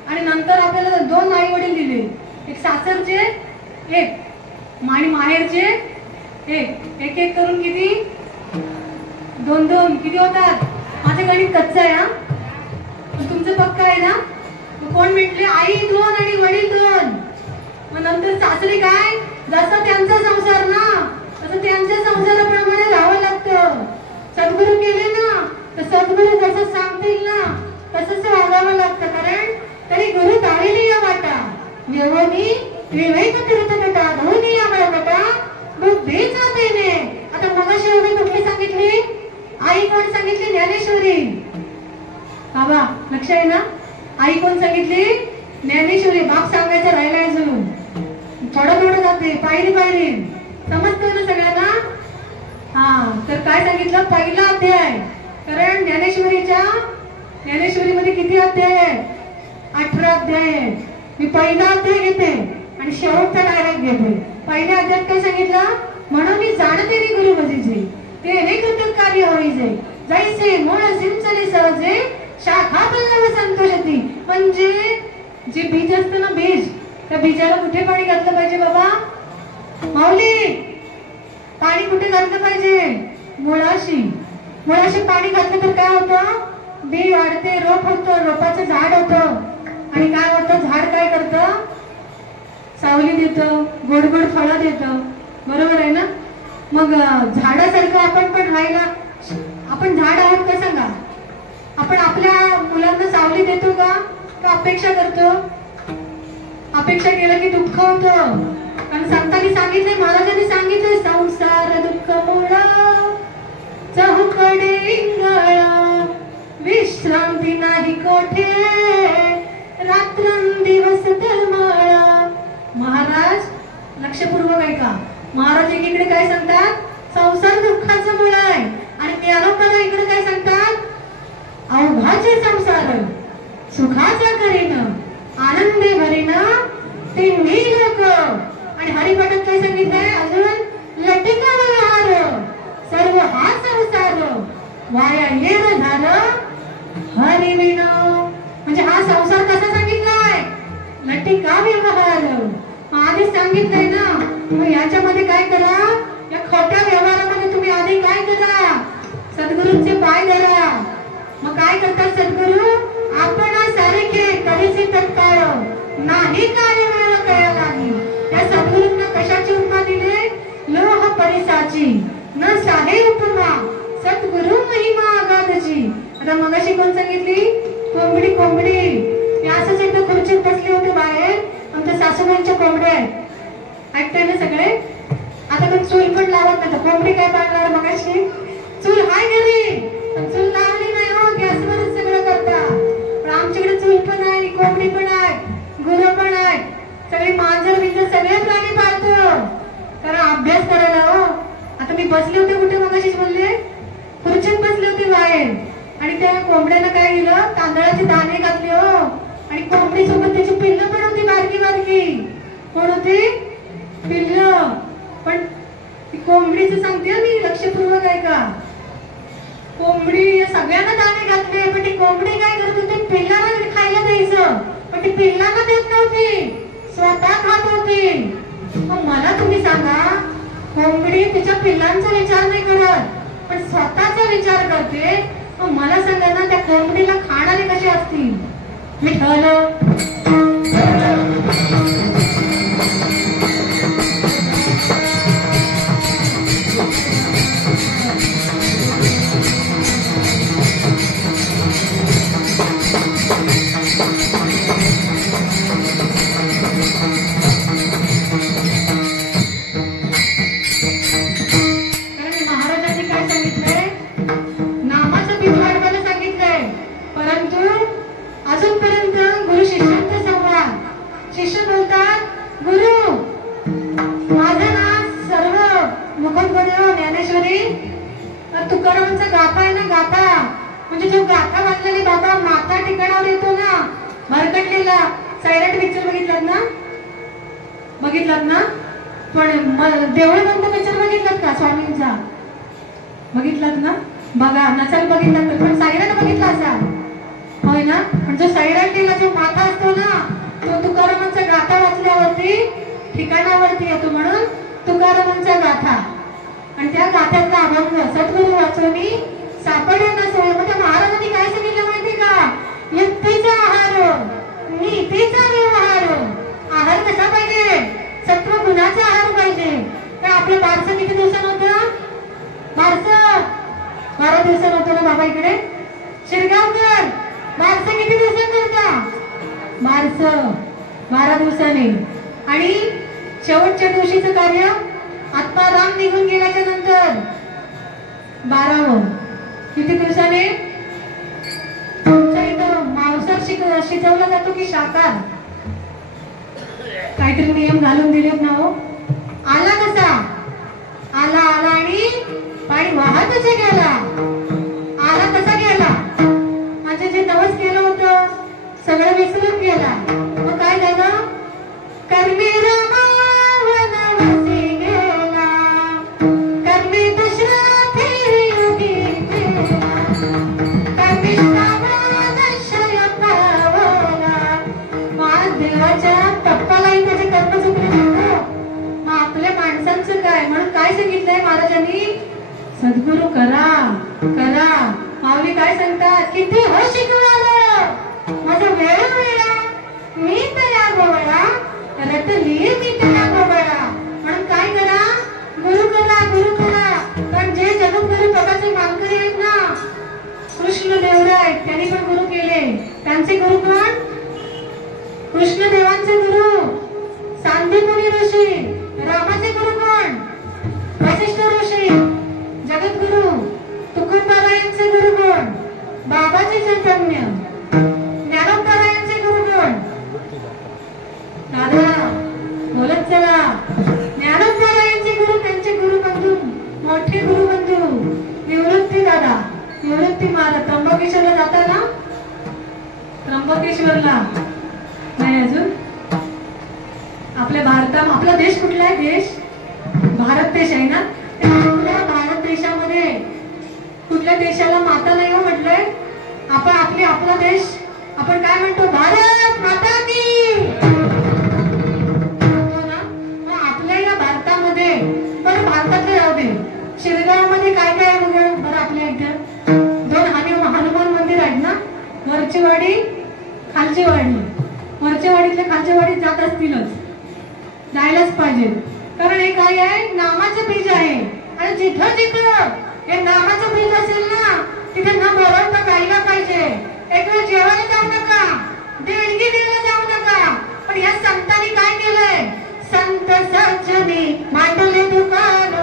आणि नंतर आपल्याला 2 आई वडील दिले. एक सासरचे, एक आणि माहेरचे एक एक करून किती? 2 किती होतात? माझं गणित कच्चं आहे हा. तुमचं पक्का आहे ना? कोण म्हटले? आई 2 आणि वडील 2. मग नंतर सासरी काय? जसं त्यांचा संसार ना तसं त्यांच्या संसाराप्रमाणे राहावं लागतं. सद्गुरू केले ना तर सद्गुरू जसं सांगतील ना तसंच वागावं लागतं. कारण तरी गुरु ताळीली या वाटा व्यवनी विवेक तीर्थकटा धोनी या बळकटा बुद्धीचा देणे. आता मगाशी एवढी कुठली सांगितली? आई कोण सांगितली? ज्ञानेश्वरी. बाबा लक्ष आहे ना? आई कोण सांगितली? ज्ञानेश्वरी. बाप सांगायचं राहिलाय अजून. थोडं थोडं जाते पायरी पायरी. समजतोय ना सगळ्यांना? हा तर काय सांगितलं? पहिला अध्याय. कारण ज्ञानेश्वरीमध्ये किती अध्याय आहे? 18 अध्याय आहे. मी पहिला अध्याय घेते आणि शेवटचा डायरेक्ट घेते. पहिल्या अध्यायात काय सांगितलं? म्हणून मी जाणते रे गुरु भजीचे ते नाही कृतक कार्य होईजे जैसे मूळ सिंचने सहजे शाखा पल्लव संतोषती. म्हणजे जे बीज असतं ना बीज, त्या बीजाला कुठे पाणी घातलं पाहिजे बाबा? माऊली पाणी कुठे घातलं पाहिजे? मुळाशी. मुळाशी पाणी घातलं तर काय होतं? बी वाढते, रोप होतं, रोपाचं झाड होतं. आणि काय होतं? झाड काय करतं? सावली देतं, गोड गोड फळं देतं. बरोबर आहे ना? मग झाडासारखं आपण पण राहायला. आपण झाड आहोत का सांगा? आपण आपल्या मुलांना सावली देतो का अपेक्षा करतो? अपेक्षा केलं की दुःख होतं. कारण संतांनी सांगितले, महाराजांनी सांगितले, संसार दुःख मुळा चहुकडे इंगळा विश्रांती नाही कोठे रात्रंदिवस तळमळा. महाराज लक्षपूर्वक ऐका. महाराज एकीकडे काय सांगतात? संसार दुःखाचं मूळ आहे. आणि ज्ञानोबा इकडे काय सांगतात? अवघाचे संसार सुखाचा करीन आनंदे भरीन तिन्ही लोक. आणि हरिपाठात काय सांगितलंय अजून? लटिका व्यवहार सर्व हा संसार वाया येर झालं हरिविन. म्हणजे हा संसार कसा सांगितलाय? लटिका व्यवहार. आधीच सांगितलंय ना. मग याच्यामध्ये काय करा? या खोट्या व्यवहारामध्ये तुम्ही आधी काय करा? सद्गुरूंचे पाय धरा. मग काय करतात सद्गुरू? आपण सारखे कधीच तत्काळ नाही कार्य मिळालं कळा नाही. त्या सद्गुरूंना कशाची उपमा दिले? लोह परिसाची न साहे उपमा सद्गुरु महिमा आगाधची. आता मगाशी कोण सांगितली? कोंबडी. कोंबडी मी असंच एकदा खुर्चीत बसले होते बाहेर. आमच्या सासूबाईंच्या कोंबड्या आहेत. ऐकताय ना सगळे? आता पण चूल पण लावत नाही. कोंबडी काय पाळणार? मगाशी चूल हाय घरी पण चूल लावली नाही हो. गॅसवरच सगळं करता. पण आमच्याकडे चूल पण आहे आणि कोंबडी पण आहे, गुरं पण आहे, सगळे मांजर बिंजर सगळे प्राणी पाळतो. कारण अभ्यास करायला हो. आता मी बसले होते कुठे? मगाशीच बोलले खुर्चीत बसले होते बाहेर. आणि त्या कोंबड्यानं काय केलं? तांदळाचे दाणे घातले हो. आणि कोंबडी सोबत त्याची पिल्लं पण होती बारकी बारकी. कोण होती? पिल्लं. पण ती कोंबडीचं सांगते मी, लक्षपूर्वक ऐका. कोंबडी सगळ्यांना दाणे घातले पण ती कोंबडी काय करत होती? पिल्लांना खायला द्यायचं. पण ती पिल्लांना देत नव्हती, स्वतः खात होती. मग मला तुम्ही सांगा, कोंबडी तिच्या पिल्लांचा विचार नाही करत पण स्वतःचा विचार करते. मग मला सांगा ना, त्या कोंबडीला खाणारे कसे असतील? विठ्ठल महाराजांनी काय सांगितलंय? नामाचं बीज वाढवायला सांगितलंय. परंतु तुकारामांचा गाथा आहे ना, गाथा म्हणजे जो गाथा वाचलेली बाबा माता ठिकाणावर येतो ना भरकटलेला. सैराट पिक्चर बघितलात ना? बघितलात ना? पण देवळ बंद पिक्चर बघितलात का स्वामींचा? बघितलात ना? बघा नसाल बघितलात पण सैराट बघितला असाल, होय ना? पण जो सैराटलेला जो माथा असतो ना तो तुकारामांचा गाथा वाचल्यावरती ठिकाणावरती येतो, म्हणून तुकारामांचा गाथा. आणि त्या गाथ्यातला अभंग सद्गुरु वाचोनी सापडे ना सोय. मग त्या महाराजांनी काय सांगितलं माहिती का? युक्तीचा आहार, नीतीचा व्यवहार. आहार कसा पाहिजे? सत्व गुणाचा आहार पाहिजे. तर आपलं बारसं किती दिवसानं होतं? बारसं 12 दिवसानं होतं ना बाबा इकडे शिरगावकर. बारसं किती दिवसांनी होता? बारसं 12 दिवसांनी. आणि शेवटच्या दिवशीचं कार्य आत्माराम निघून गेल्याच्या नंतर 12वं किती दिवसाने? तुमच्या इथं मांसाहार शिजवला जातो की शाकाहार? काहीतरी नियम घालून दिलेत ना हो. आला कसा? आला आला आणि पाणी वाहतच गेला. आला कसा गेला? म्हणजे जे नवस केलं होतं सगळं विसरून गेला. मग काय झालं? कर्मी रमा वनवासी गेला, कर्मी दशरथी युगी गेला, कर्मी श्रावण शय पावला. मग देवाच्या पप्पालाही त्याचे कर्म चुकले नको, मग आपल्या माणसांचं काय? म्हणून काय सांगितलंय महाराजांनी? सद्गुरु करा करा. माऊली काय सांगतात? किती हो शिकवालं माझा वेळ वेळा मी तया गोवळा रटली मी तया गोवळा. म्हणून काय करा? गुरु करा गुरु करा. पण जे जगद्गुरु प्रकाशे मानकरी आहेत ना कृष्ण देवराय त्यांनी पण गुरु केले. त्यांचे गुरु कोण? कृष्णदेवांचे गुरु सांदीपनी ऋषी. रामाचे गुरु कोण? वसिष्ठ ऋषी. जगद्गुरु तुकोबारायांचे गुरु कोण? बाबाजी चैतन्य. ज्ञानोबारायांचे गुरु कोण? दादा बोलत चला. ज्ञानोबारायांचे गुरु त्यांचे गुरुबंधू मोठे गुरुबंधू निवृत्ती दादा निवृत्ती महाराज. त्र्यंबकेश्वरला जाता ना? त्र्यंबकेश्वरला नाही अजून? आपल्या आपला देश कुठला आहे? देश भारत देश आहे ना? आपल्या भारत देशामध्ये कुठल्या देशाला माता नाही हो म्हटलंय? आपण आपला देश आपण काय म्हणतो? भारत माता की. मग आपल्या या भारतामध्ये बरं भारतातले राहू दे, शिरगाव मध्ये काय काय आहे बरं? आपल्या इथं 2 हनुमान मंदिर आहेत ना, वरची वाडी खालची वाडी. वरच्या वाडीतल्या खालच्या वाडीत जात असतीलच, जायलाच पाहिजे. कारण हे काय आहे? नामाचं बीज आहे. आणि जिथं जिथं हे नामाचं बीज असेल ना तिथे न बोलवता जायला पाहिजे. एक वेळ जेवायला जाऊ नका, देणगी द्यायला जाऊ नका. पण या संतांनी काय केलंय? संत सज्जनी मांडले दुकान.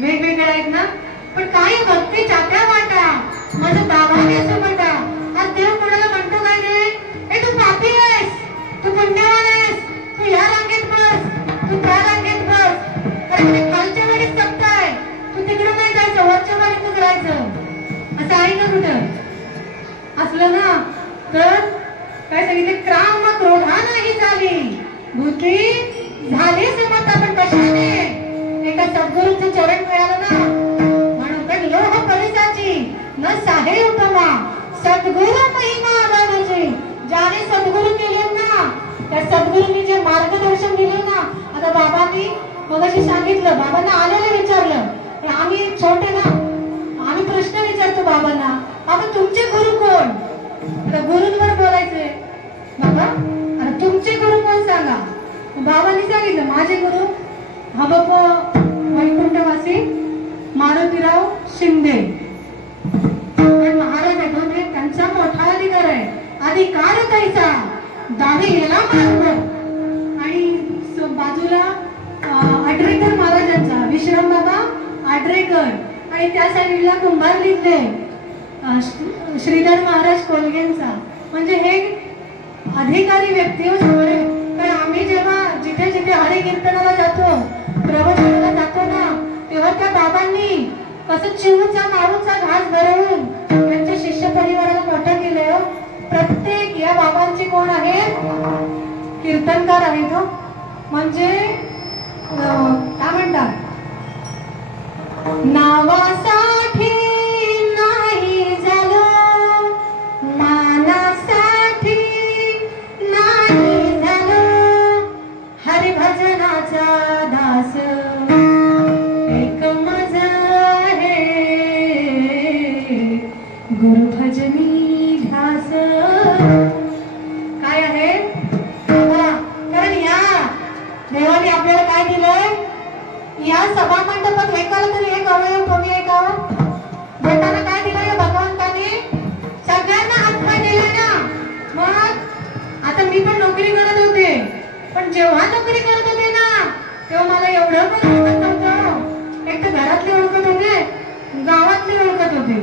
वेगवेगळ्या आहेत ना, पण काय भक्ती चात्या वाटा माझं दावाने सुमटा. आज देव कोणाला म्हणतो काय रे? ए तू पापी आहेस, तू पुण्यवान आहेस, तू या रांगेत बस, तू त्या रांगेत बस. कारण खालच्या वाडीत सप्त आहे, तू तिकडे नाही जायचं, वरच्या वाडीतच राहायचं. असं आहे ना कुठं? असलं ना तर काय सांगितले? क्राम क्रोधा नाही झाली भूती झाली समज आपण कशाने एका सद्गुरूंचे चरण मिळालं ना म्हणून तर लोह परिसाची न साहे उत्तमा सद्गुरु महिमा आगाराची ज्याने सद्गुरु केले ना त्या सद्गुरूंनी जे मार्गदर्शन दिले ना आता बाबांनी मगाशी सांगितलं बाबांना आलेलं विचारलं आम्ही छोटे ना आम्ही प्रश्न विचारतो बाबांना बाबा तुमचे गुरु कोण तर गुरुंवर बोलायचे बाबा अरे तुमचे गुरु कोण सांगा बाबांनी सांगितलं माझे गुरु हा बाबा वैकुंठवासी मारुतीराव शिंदे पण महाराज आहे त्यांचा मोठा अधिकार आहे अधिकार त्याचा दाढी गेला मार्ग आणि बाजूला आडरेकर महाराजांचा विश्राम बाबा आडरेकर आणि त्या साईडला कुंभार लिहिले श्रीधर महाराज कोलगेंचा म्हणजे हे अधिकारी व्यक्ती पण आम्ही जेव्हा जिथे जिथे हरी कीर्तनाला जातो प्रवचनाला जातो ना तेव्हा त्या बाबांनी कसं चिवचा मारूचा घास भरवून त्यांच्या शिष्य परिवाराला मोठं केलं प्रत्येक या बाबांचे कोण आहेत कीर्तनकार आहेत म्हणजे काय म्हणतात नावासाठी नाही झालं मानासाठी नाही झालं हरिभजनाचा दास एक माझा आहे गुरुभजनी ध्यास काय आहे कारण या देवाने आपल्याला काय दिलंय या सभा मंडपात एकाला तरी एक अवयव कमी आहे का देताना काय दिलं या भगवंताने सगळ्यांना हातपाय दिले ना मग आता मी पण नोकरी करत होते पण जेव्हा नोकरी करत होते ना तेव्हा मला एवढं पण ओळखत नव्हतं एक तर घरातले ओळखत होते गावातले ओळखत होते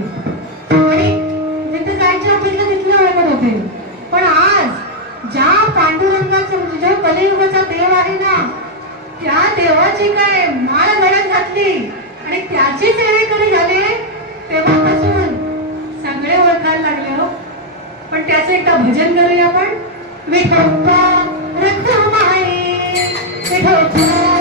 आणि जिथे जायचे ऑफिसला तिथले ओळखत होते पण आज ज्या पांडुरंगाचा जो कलियुगाचा देव आहे ना त्या देवाची काय माळ गळ्यात घातली आणि त्याची सेवेकरी झाले तेव्हापासून सगळे ओळखायला लागले हो पण त्याचं एकदा भजन करूया आपण विठोबा रखुमाई विठोबा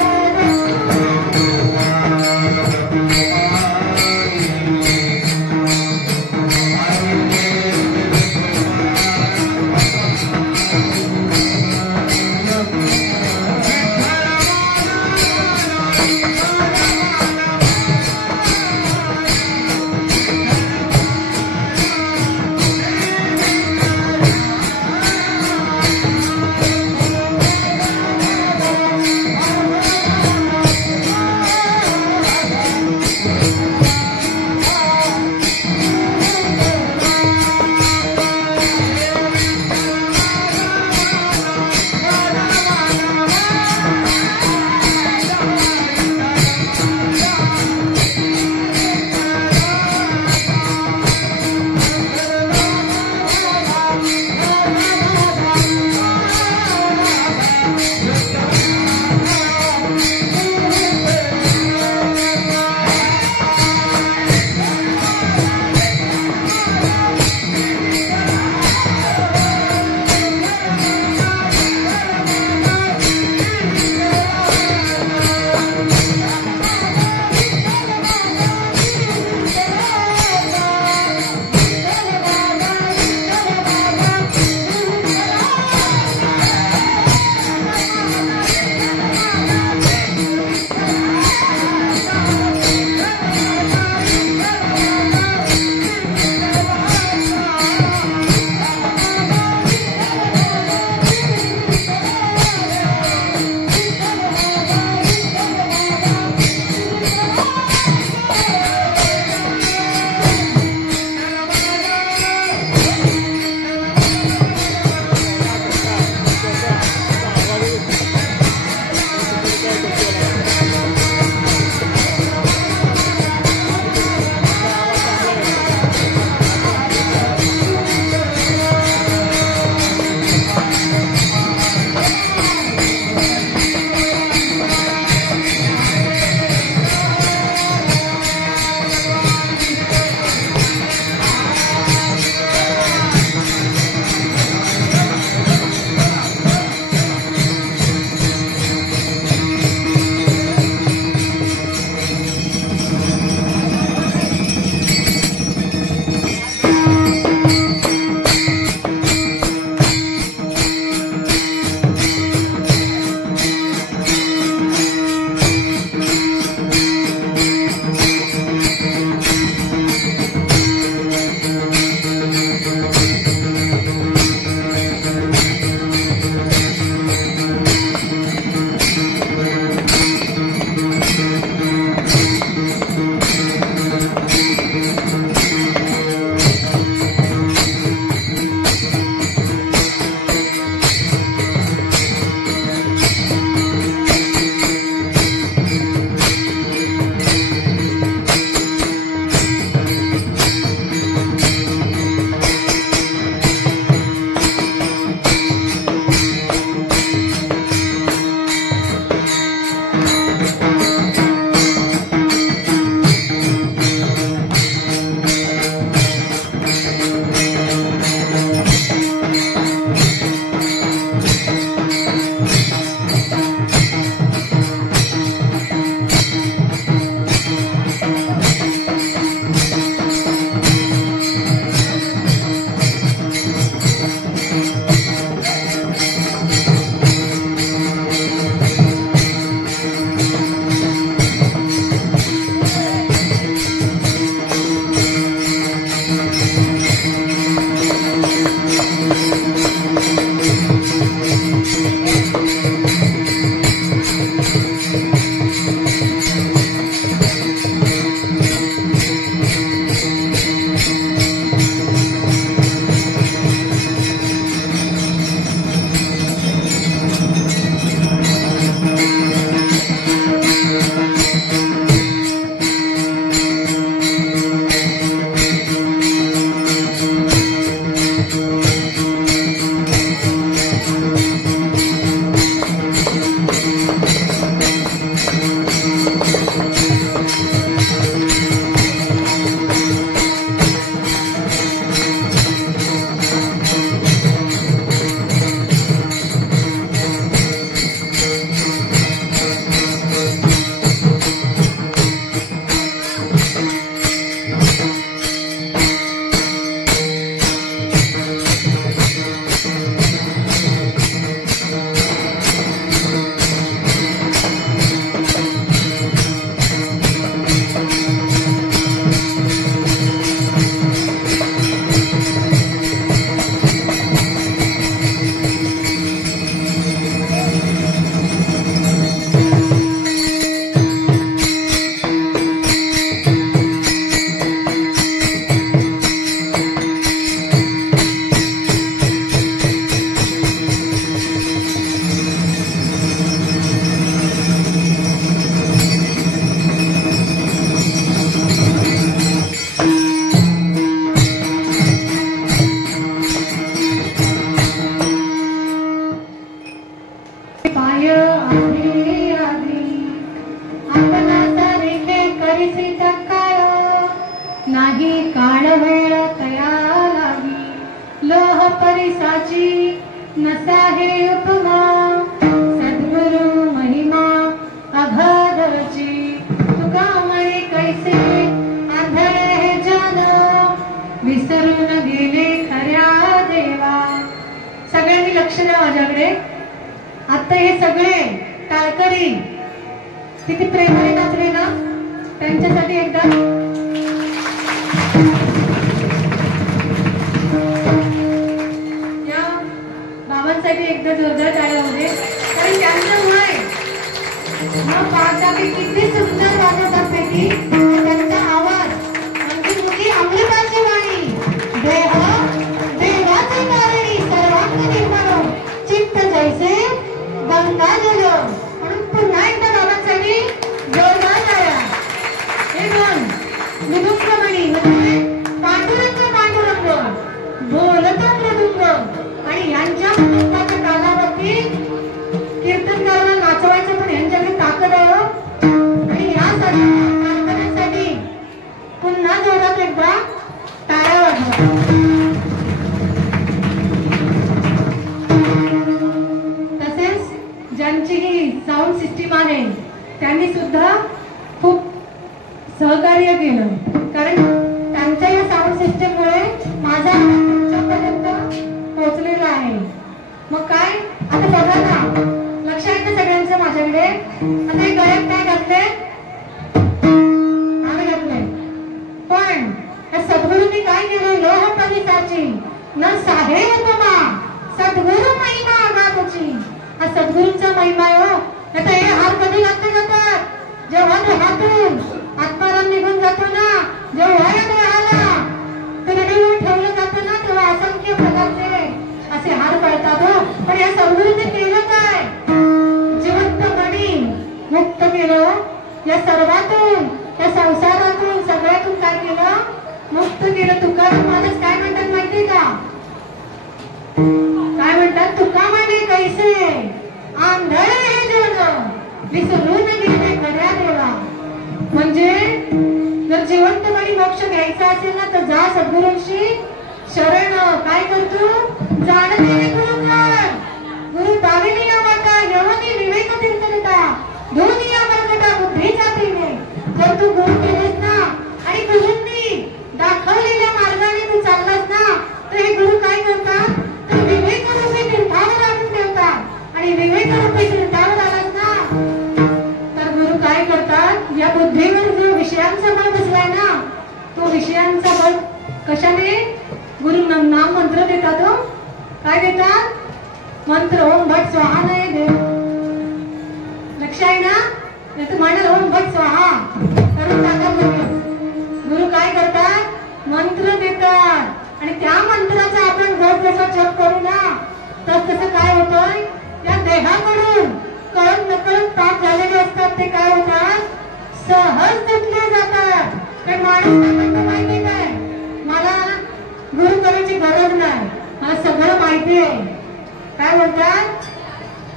नाही काळ वेळ तया लागी लोह परिसाची नसा हे उपमा सद्गुरु महिमा अघादची तुका म्हणे कैसे आंधळे हे जन विसरून गेले खऱ्या देवा. सगळ्यांनी लक्ष द्या माझ्याकडे. आता हे सगळे टाळकरी किती प्रेमाने नाचले ना, त्यांच्यासाठी एकदा या बाबांसाठी एकदा जोरदार टाळ्या होते. कारण त्यांच्यामुळे मग पाहता की किती सुंदर वाजवतात पैकी त्यांचा आवाज म्हणजे मुली अमृताची वाणी देह देवाचे कारणी सर्वांग निर्माण चित्त जैसे गंगा जल. म्हणून पुन्हा एकदा बाबांसाठी जोरदार टाळ्या. हे दोन मृदुंगमणी म्हणजे पांडुरंग पांडुरंग बोलत मृदुंग आणि यांच्या मृदुंगाच्या कानावरती कीर्तनकारांना नाचवायचं पण यांच्याकडे ताकद आहे. आणि यासाठी पुन्हा जोरात एकदा टाळ्या वाजवा. तसेच ज्यांची ही साऊंड सिस्टीम आहे त्यांनी सुद्धा खूप सहकार्य केलं. कारण त्यांच्या या साऊंड सिस्टीममुळे माझा तुमच्यापर्यंत पोहोचलेला आहे. मग काय आता बघा ना, लक्ष आहे ना सगळ्यांचं माझ्याकडे. आता हे गायक काय घातले, आम्ही घातले. पण या सद्गुरूंनी काय केलं, लोह परिसाची न साहे उपमा सद्गुरु महिमा अगाधची. हा सद्गुरूंचा महिमा आहे हो. आता हे हार कधी घातले जातात, जेव्हा देहातून आत्माराम निघून जातो ना, जेव्हा या देहाला तडीवर ठेवलं जातं ना, तेव्हा असंख्य प्रकारचे असे हार पडतात हो. पण या सद्गुरूंनी केलं काय, जिवंत मणी मुक्त केलं. या सर्वातून या संसारातून सगळ्यातून काय केलं, मुक्त केलं. तुकाराम महाराज काय म्हणतात माहिती का, काय म्हणतात, तुका म्हणे कैसे आंधळे हे जन विसरून गेले खऱ्या देवा. म्हणजे जर जिवंतपणी मोक्ष घ्यायचा असेल ना तर जा सद्गुरूंशी शरण. काय करतो, जाणते गुरुकर गुरु दाविनी वाटा यवनी विवेक तीर्थता दोन्ही अमरकटा बुद्धीचा तिने. जर तू गुरु केलेस ना आणि गुरूंनी दाखवलेल्या मार्गाने तू चाललास ना, तर हे गुरु काय करतात, तर विवेक रूपी तीर्थावर आणून ठेवतात. आणि विवेक रूपी तीर्थावर आलास ना तर गुरु काय करतात, या बुद्धीवर जो विषयांचा बळ बसलाय ना, तो विषयांचा बळ कशाने, गुरु नाम मंत्र देतात हो. काय देतात, मंत्र ओम भट स्वाहा नाही देव. लक्ष आहे ना, नाही म्हणाल ओम भट स्वाहा करून टाकत लगेच. गुरु काय करतात, मंत्र देतात आणि त्या मंत्राचा आपण जस जसा जप करू ना तस तसं काय होतंय, त्या देहाकडून कळत नकळत पाप झालेले असतात ते काय होतात, सहज तुटले जातात. कारण माणूस काय म्हणतो माहिती काय, मला गुरु करायची गरज नाही, मला सगळं माहिती आहे. काय म्हणतात,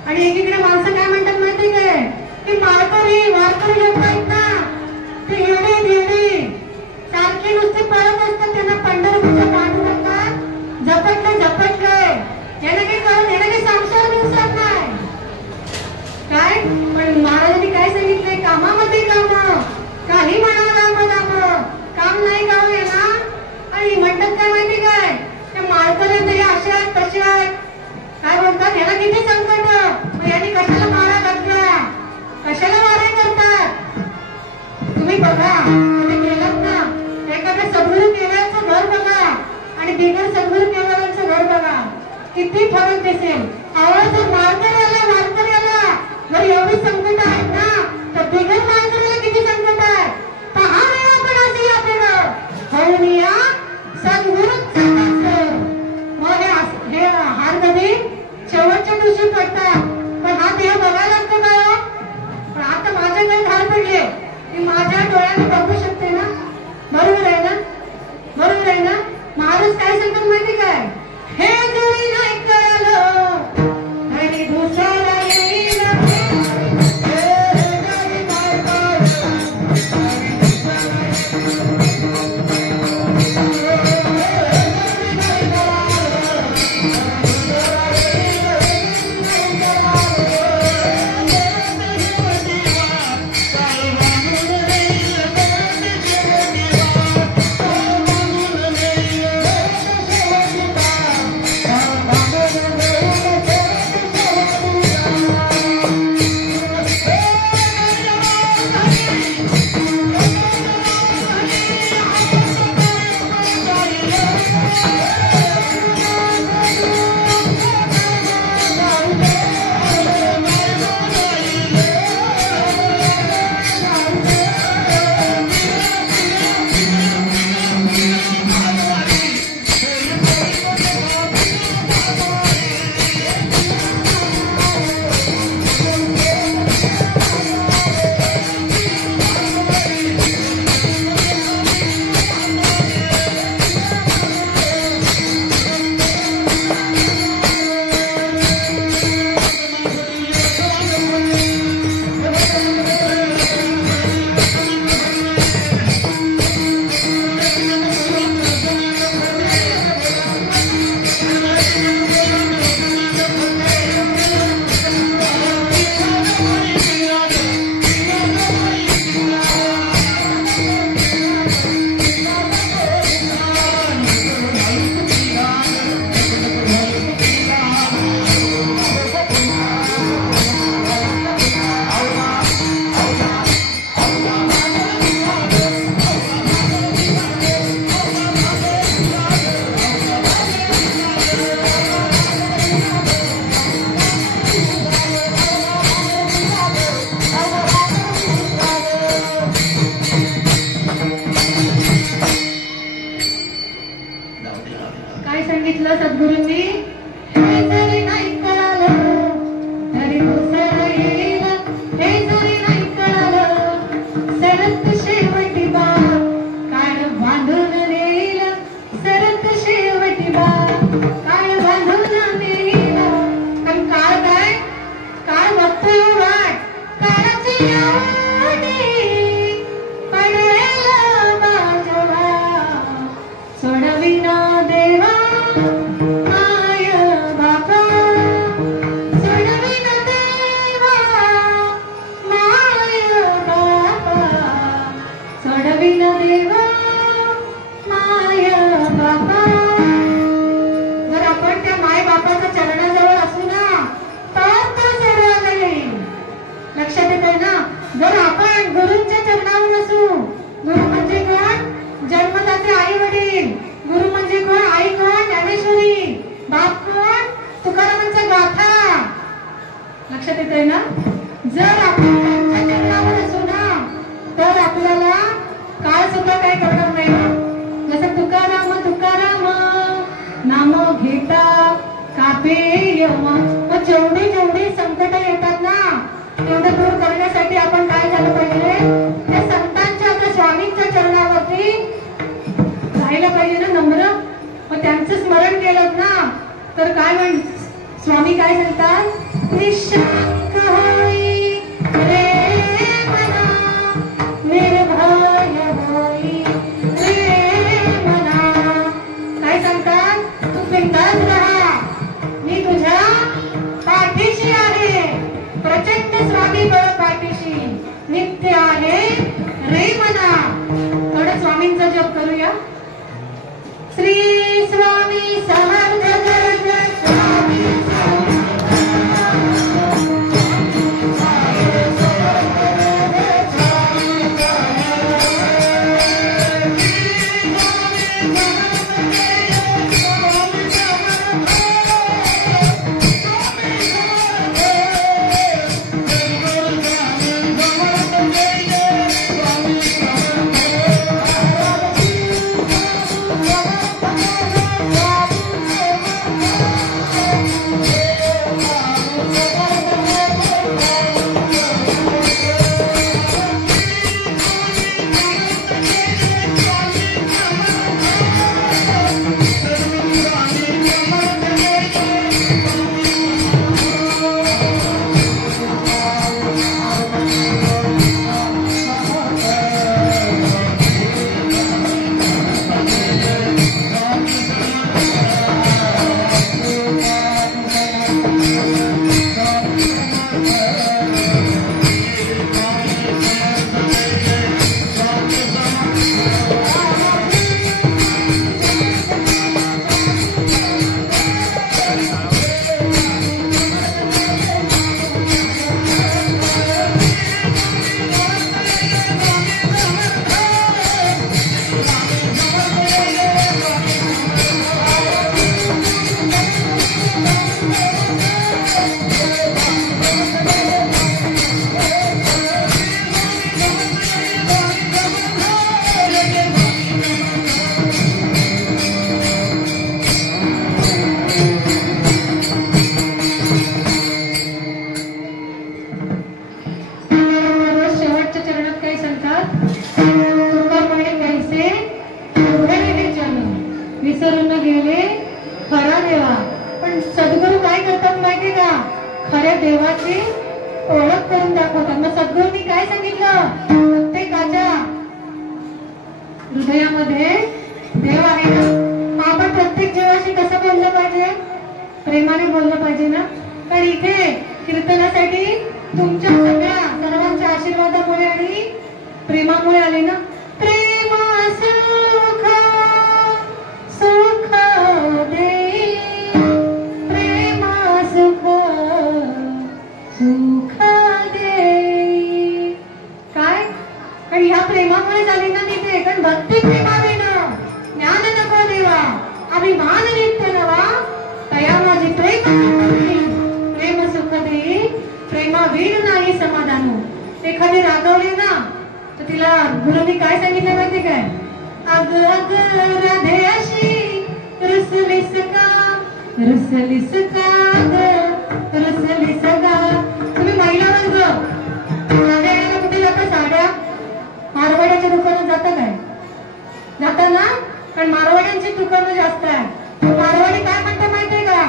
आणि एकीकडे माणसं काय म्हणतात माहिती काय, की वारकरी लोक आहेत ना ते येणे देणे सारखे नुसते पळत असतात. त्यांना पंढरपूरच्या पांडुरंगात झपटले याने काही करून याने काही संसार दिवसात नाही. काय पण महाराजांनी काय सांगितलंय, कामामध्ये काम, काही म्हणा काम नाही गाव आहे ना. आणि म्हणतात काय माहिती काय, त्या माळकऱ्यांना हे अशा आहेत तसे आहेत. काय बोलतात, याला किती संकट, यांनी कशाला मारा घातल्या, कशाला मारा करतात. तुम्ही बघा, तुम्ही केलात ना, एखाद्या सद्गुरू केल्याचं घर बघा आणि बिगर सद्गुरू केल्याचं घर बघा, किती फरक दिसेल. आवाज जर वारकऱ्याला जर एवढी संकट आहेत ना, तर बिगर वारकऱ्याला किती संकट आहे. पहा पण असेल आपल्याला होऊन या सद्गुरूच. मग हे हार कधी शेवटच्या दिवशी पडतात. पण हा देह बघायला असतो का, पण आता माझ्याकडे धार पडले, मी माझ्या डोळ्याने बघू शकते ना. बरोबर आहे ना, बरोबर आहे ना. महाराज काय सांगतात माहिती काय, हे जुळी नाही कळलं आणि दुसरा येईल. सांगितलं सद्गुरूंनी, हे जरी नाही कळालं तरी दुसरं येईल, हे जरी नाही कळालं सरत शेवटी बा काळ बांधून नेईल, सरत शेवटी बा काळ बांधून नेईल. पण काळ काय, काळ बघतोय वाट, काळाची आवडी पडेल माझ्यावा, सोडविना देवा माय बापा, सोडविना देवा माय बापा, सोडविना देवा माय बापा. जर आपण त्या माय बापाच्या चरणाजवळ असू ना तर तो सोडवा जाईल. लक्षात येत आहे ना. जर आपण गुरूंच्या चरणावर असू, गुरु म्हणजे कोण, जन्मदाते आई वडील. गुरु म्हणजे कोण, आई कोण, ज्ञानेश्वरी. बाप कोण, तुकारामांचा गाथा. लक्षात येत आहे ना. जर आपण त्यांच्या चरणावर असू ना तर आपल्याला काळ सुद्धा काय करणार नाही ना. जसं तुकाराम तुकाराम नाम घेता कापे यम. मग जेवढी जेवढी संकट येतात ना तेवढं दूर करण्यासाठी आपण काय झालं पाहिजे, त्या संतांच्या, त्या स्वामींच्या चरणावरती राहायला पाहिजे ना, नम्र. मग त्यांचं स्मरण केलं ना तर काय म्हण, स्वामी काय सांगतात, निशंक होई रे मना, निर्भय होई रे मना. काय सांगतात, तू बिनधास्त राहा, मी तुझ्या पाठीशी आहे. प्रचंड स्वामी बळ पाठीशी नित्य आहे रे मना. थोडं स्वामींचा जप करूया. श्री स्वामी समर्थ जय जय स्वामी विसरून गेले खरा देवा. पण सद्गुरू काय करतात माहिती का, खऱ्या देवाची ओळख करून दाखवतात. मग सद्गुरूंनी काय सांगितलं, प्रत्येकाच्या हृदयामध्ये देव आहे ना. आपण प्रत्येक जीवाशी कसं बोललं पाहिजे, प्रेमाने बोललं पाहिजे ना. कारण इथे कीर्तनासाठी तुमच्या सगळ्या सर्वांच्या आशीर्वादामुळे आणि प्रेमामुळे आले ना. प्रेम सुख सुख दे, प्रेम सुख सुख दे. काय, आणि ह्या प्रेमामुळे झाली ना तिथे. कारण भक्ती प्रेमावे ना, ज्ञान नको देवा, अभिमान नित्य नवा, तया माझी प्रेम सुख दे, प्रेमावीर नाही समाधान. एखादी रागवली ना तर तिला गुरुनी काय सांगितलं माहिती काय, अग अग राधे अशी रुसलीस का, रुसलीस का ग रुसलीस का. तुम्ही महिला वर्ग साड्या घ्यायला कुठे जाता? साड्या मारवाड्याच्या दुकानात जाता काय? जाता ना? पण मारवाड्यांची दुकानं जास्त आहे. मारवाडी काय म्हणतात माहितीये का?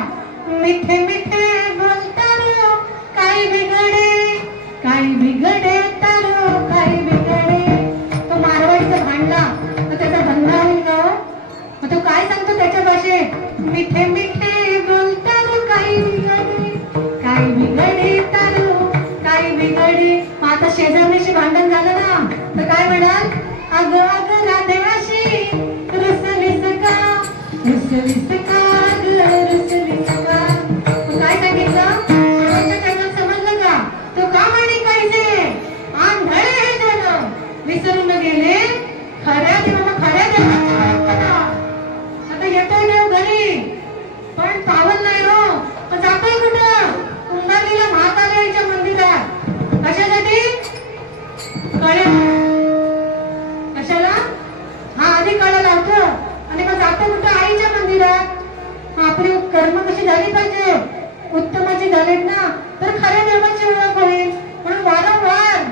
मिठे मिठे बोलतारो काय बिघडे, काय बिघडे तारो काय बिघडे. तो मारवाडीचा भांडला तर त्याचा धंदा होईल का? मग तो काय सांगतो त्याच्या भाषेत? मिठे मिठे बोलतारो काय बिघडे, काय बिघडे तारो काय बिघडे. मग आता शेजारणीशी भांडण झालं ना तर काय म्हणाल? अग अग राधेवाशी रुसलीस का रुसलीस का ग रुसलीस का. काय सांगितलं? चरणात समजलं का? तो का म्हणे कायचे आंधळे हे जण विसरून गेले खऱ्या देवा खऱ्या देवा. आता येतोय देव घरी पण पावन नाही हो. तर जातोय कुठं? कुंभारलीला महाकालीच्या मंदिरात. कशासाठी? कळ्या कशाला? हा आधी कळा लावतो आणि मग जातो कुठं? आईच्या मंदिरात. आपली कर्म कशी झाली पाहिजे? उत्तमाची झालीत ना तर खऱ्या देवाची ओळख होईल. म्हणून वारंवार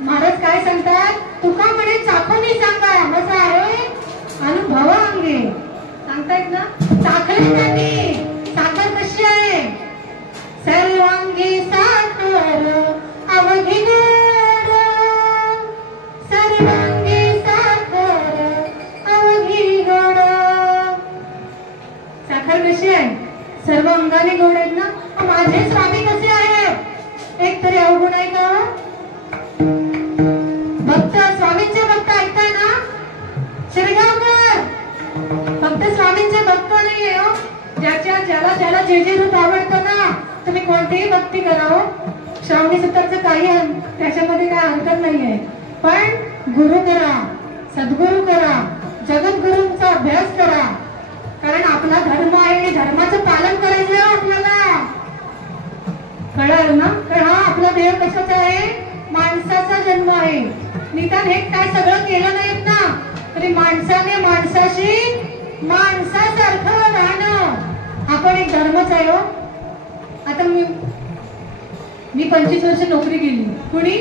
महाराज काय सांगतात? तुका म्हणे चाखूनी सांगा मजा आहे अनुभव अंगे. सांगतायत ना? साखर त्यांनी साखर कशी आहे? सर्वांगी साखर अवघी गोड, सर्वांगी साखर अवघी गोड. साखर कशी आहे? सर्व अंगाने गोड आहेत ना. माझे स्वामी कसे आहेत? एक तरी अवगुण आहे का? भक्त स्वामींचे भक्त ऐकताय ना? शिरगावकर फक्त स्वामींचे भक्त नाहीये हो. ज्याला ज्याला जे जे रूप आवडतं ना तुम्ही कोणतीही भक्ती करा हो. श्रावणी सुतारचं काही त्याच्यामध्ये काय अंतर नाहीये. पण गुरु करा, सद्गुरु करा, जगद्गुरूंचा अभ्यास करा. कारण आपला धर्म आहे, धर्माचं पालन करायचं आहे आपल्याला. कळालं ना? तर हा आपला देह कशाचा आहे? माणसाचा जन्म आहे. निदान हे काय सगळं केलं नाहीत ना तरी माणसाने माणसाशी माणसासारखं राहणं आपण एक धर्मच आहे हो. आता मी 25 वर्ष नोकरी केली. कुणी?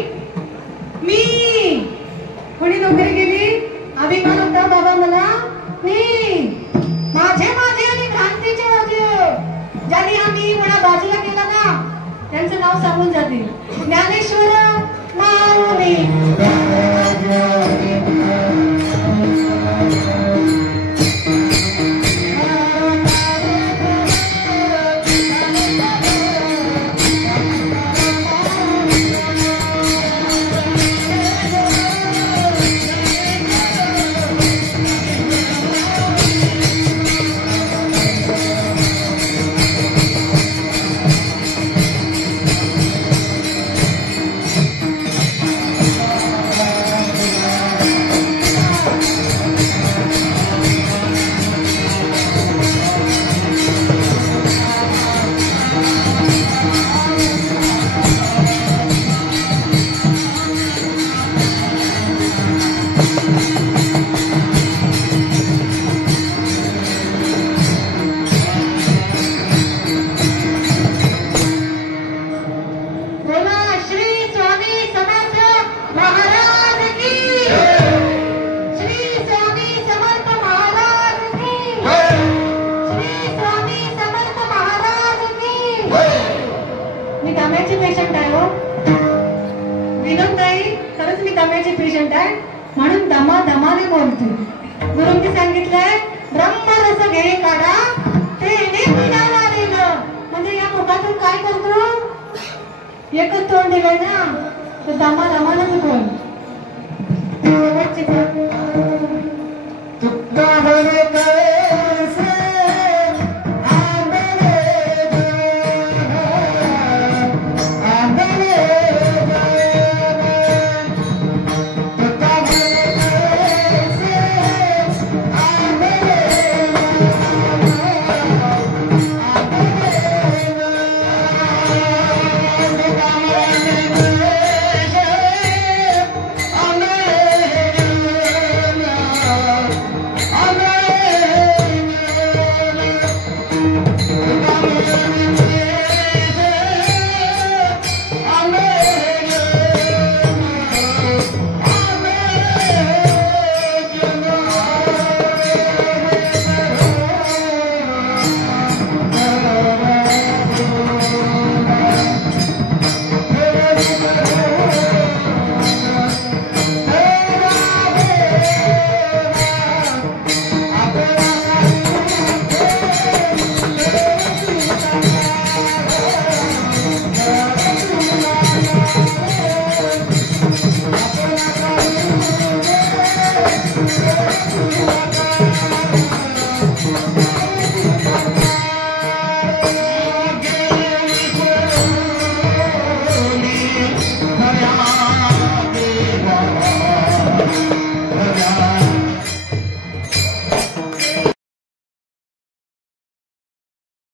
मी. कुणी नोकरी केली? अभिमान होता बाबा मला. मी माझे माझे आणि क्रांतीचे माझे. ज्यांनी आम्ही म्हणा बाजूला केला ना त्यांचं नाव सांगून जाते. ज्ञानेश्वर माऊली. म्हणून दमादमाने बोलते. गुरुंनी सांगितलंय ब्रह्मरस घे काढा तेने पिण्याला दिलं. म्हणजे या मुखातून काय करतो? एकच तोंड दिलंय ना तर दमादमानच बोल.